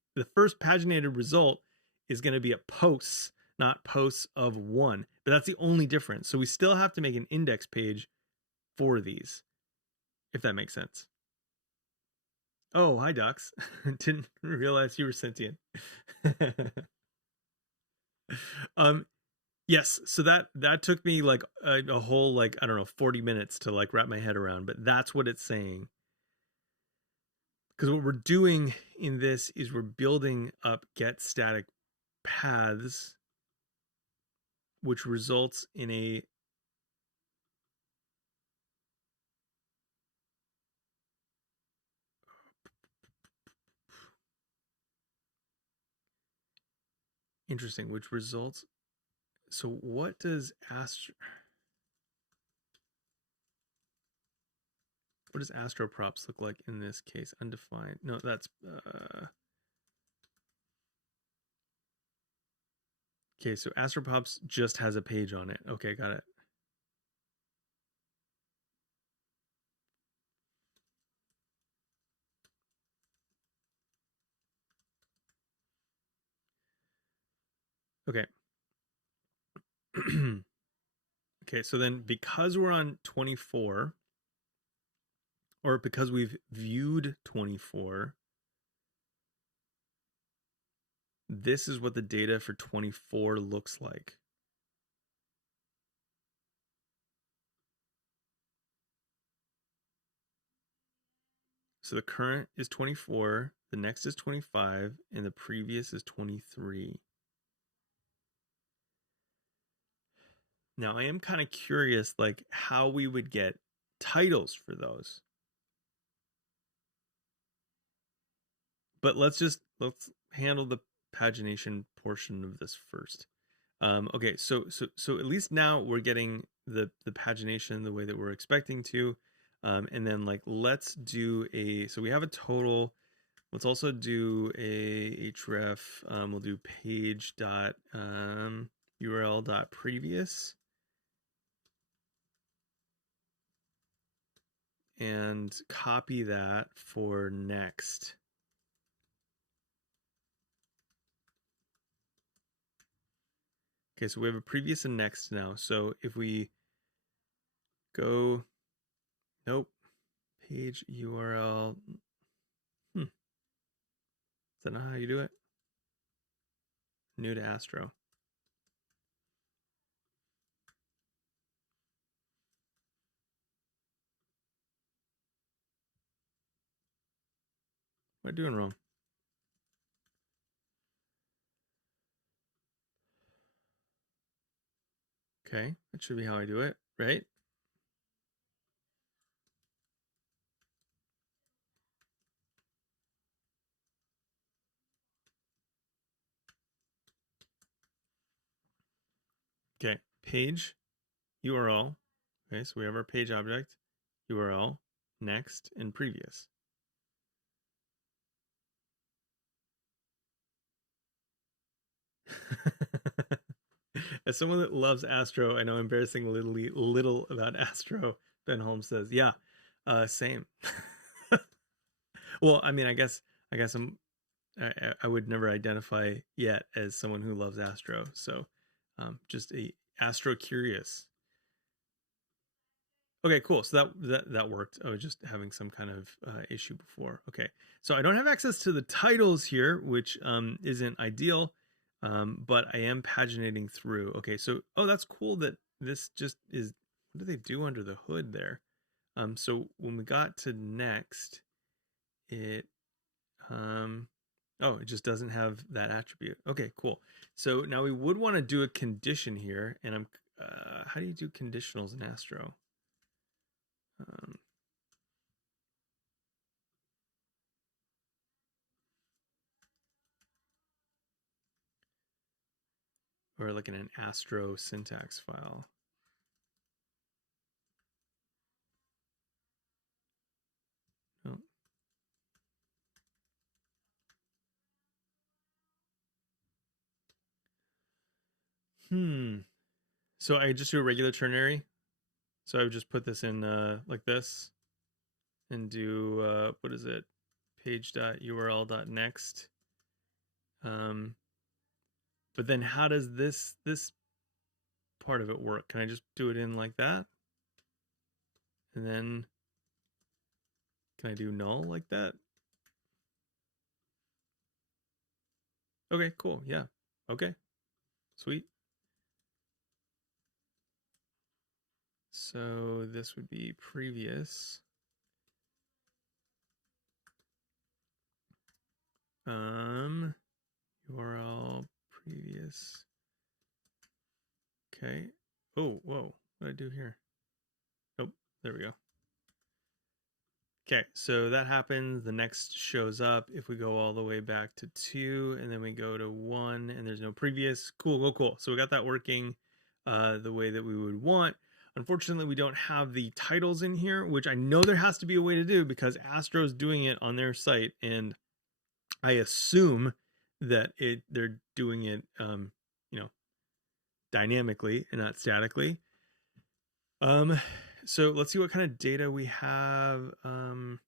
result is going to be a posts, not posts of 1. But that's the only difference. So we still have to make an index page for these, if that makes sense. Oh, hi, Docs. Didn't realize you were sentient. Yes, so that took me like a whole, like, I don't know, 40 minutes to like wrap my head around, but that's what it's saying. Because what we're doing in this is we're building up get static paths, which results in a interesting, which results. So what does Astro props look like in this case? Undefined. No, that's okay, so Astro props just has a page on it. Okay, got it. Okay. Okay, so then because we're on 24, or because we've viewed 24, this is what the data for 24 looks like. So the current is 24, the next is 25, and the previous is 23. Now I am kind of curious, like how we would get titles for those. But let's handle the pagination portion of this first. Okay, so at least now we're getting the pagination the way that we're expecting to. And then like, let's do so we have a total. Let's also do a href. We'll do page dot URL dot previous. And copy that for next. Okay, so we have a previous and next now. So if we go, nope, page URL. Is that not how you do it? New to Astro. What am I doing wrong? Okay, that should be how I do it, right? Okay, page URL. Okay, so we have our page object, URL, next, and previous. As someone that loves Astro, I know embarrassingly little about Astro. Ben Holmes says, "Yeah, same." Well, I mean, I guess I would never identify yet as someone who loves Astro. So, just a Astro curious. Okay, cool. So that worked. I was just having some kind of issue before. Okay, so I don't have access to the titles here, which isn't ideal, but I am paginating through. Okay, so that's cool that this just is. What do they do under the hood there? So when we got to next, it it just doesn't have that attribute. Okay, cool. So now we would want to do a condition here, and how do you do conditionals in Astro? Or like in an Astro syntax file. Oh. So I just do a regular ternary. So I would just put this in like this and do what is it? Page.url.next. But then how does this part of it work? Can I just do it in like that? And then can I do null like that? Okay, cool. Yeah. Okay. Sweet. So this would be previous. URL previous. Okay. Oh, whoa. What did I do here? Oh, there we go. Okay, so that happens. The next shows up. If we go all the way back to 2 and then we go to 1 and there's no previous. Cool. So we got that working the way that we would want. Unfortunately, we don't have the titles in here, which I know there has to be a way to do because Astro's doing it on their site, and I assume that they're doing it, dynamically and not statically. So let's see what kind of data we have. So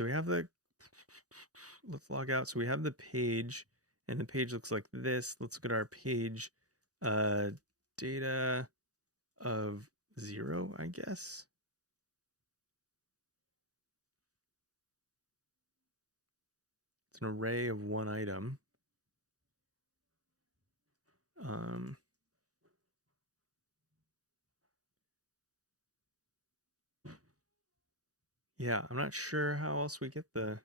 we have let's log out. So we have the page, and the page looks like this. Let's look at our page data of 0, I guess. It's an array of one item. Yeah, I'm not sure how else we get that.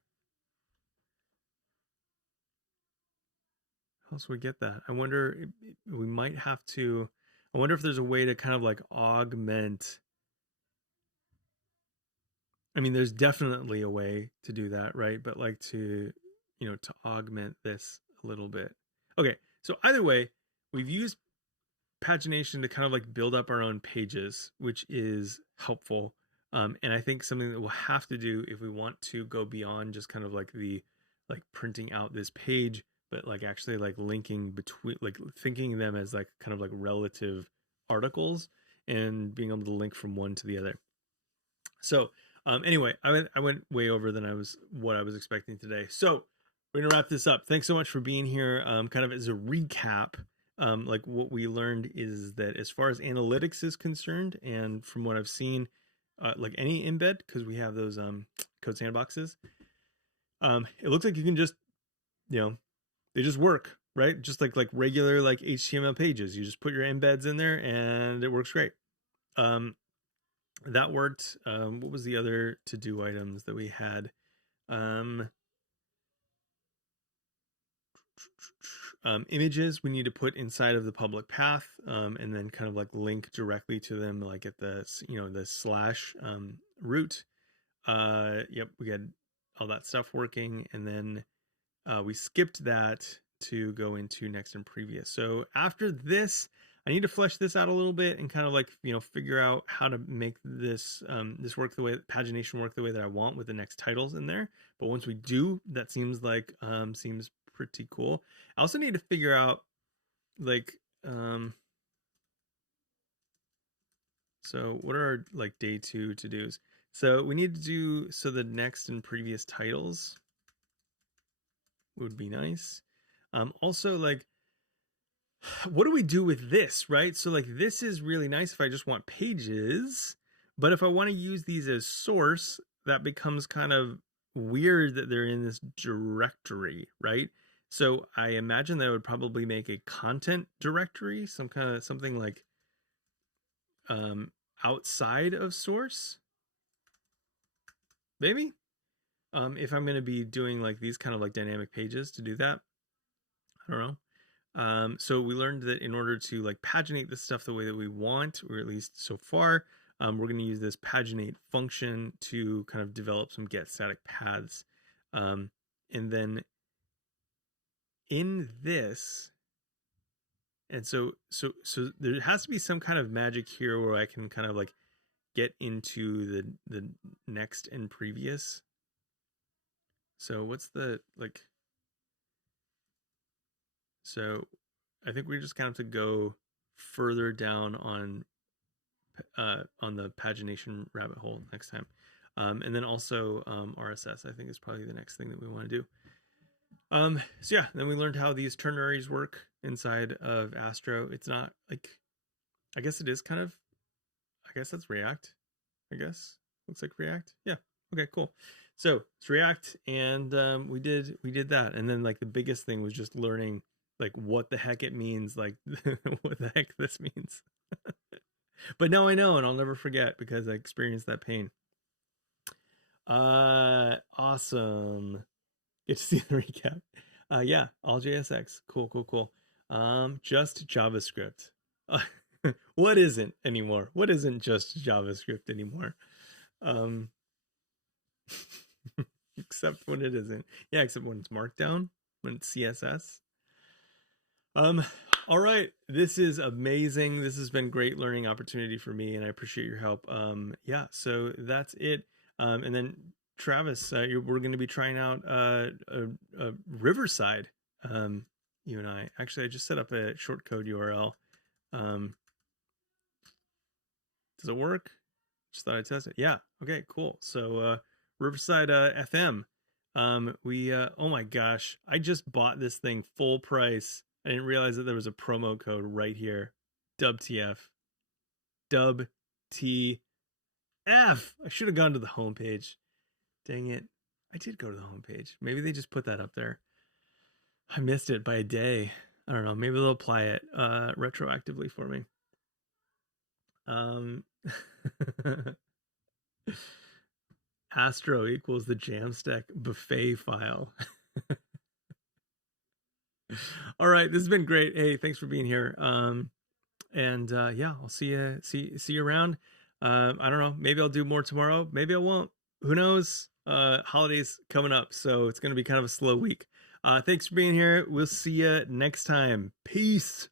I wonder, we might have to, I wonder if there's a way to kind of like augment. I mean, there's definitely a way to do that, right? But like to augment this a little bit. Okay, so either way, we've used pagination to kind of like build up our own pages, which is helpful. And I think something that we'll have to do if we want to go beyond just kind of like the like printing out this page, but like actually like linking between, like thinking them as like kind of like relative articles and being able to link from one to the other. So anyway, I went way over than what I was expecting today. So we're gonna wrap this up. Thanks so much for being here. Kind of as a recap, like what we learned is that as far as analytics is concerned, and from what I've seen, like any embed, because we have those code sandboxes, it looks like you can just, they just work, right? Just like regular like HTML pages. You just put your embeds in there and it works great. That worked. What was the other to-do items that we had? Images we need to put inside of the public path, and then kind of like link directly to them, like at the the slash root. Yep, we had all that stuff working, and then we skipped that to go into next and previous. So after this, I need to flesh this out a little bit and kind of like figure out how to make this this work the way pagination work the way that I want with the next titles in there. But once we do, that seems like seems pretty cool. I also need to figure out like so what are our like day 2 to-dos? So we need to do, so the next and previous titles would be nice. Also, like, what do we do with this, right? So like this is really nice if I just want pages, but if I want to use these as source, that becomes kind of weird that they're in this directory, right? So I imagine that I would probably make a content directory, something like outside of source, maybe. If I'm going to be doing like these kind of like dynamic pages to do that, I don't know. So we learned that in order to like paginate this stuff the way that we want, or at least so far, we're going to use this paginate function to kind of develop some get static paths. And then in this, and so there has to be some kind of magic here where I can kind of like get into the next and previous. So what's the like, so I think we just kind of have to go further down on the pagination rabbit hole next time. And then also RSS, I think, is probably the next thing that we want to do. So yeah, then we learned how these ternaries work inside of Astro. It's not like, I guess it is kind of, I guess that's React. I guess looks like React. Yeah. Okay, cool. So it's React, and we did that. And then like the biggest thing was just learning like what the heck it means, like what the heck this means. But now I know, and I'll never forget because I experienced that pain. Awesome. Get to see the recap. Yeah, all JSX. Cool. Just JavaScript. What isn't anymore? What isn't just JavaScript anymore? Except when it isn't. Yeah, except when it's Markdown, when it's CSS. All right, this is amazing. This has been great learning opportunity for me, and I appreciate your help. Yeah, so that's it. And then Travis, we're going to be trying out a Riverside. You and I. Actually, I just set up a shortcode URL. Does it work? Just thought I'd test it. Yeah. Okay, cool. So Riverside FM. Oh my gosh, I just bought this thing full price. I didn't realize that there was a promo code right here. WTF. WTF. I should have gone to the homepage. Dang it. I did go to the homepage. Maybe they just put that up there. I missed it by a day. I don't know. Maybe they'll apply it retroactively for me. Astro equals the Jamstack buffet file. All right, this has been great. Hey, thanks for being here. And yeah, I'll see you around. I don't know. Maybe I'll do more tomorrow. Maybe I won't. Who knows? Holidays coming up, so it's going to be kind of a slow week. Thanks for being here. We'll see you next time. Peace.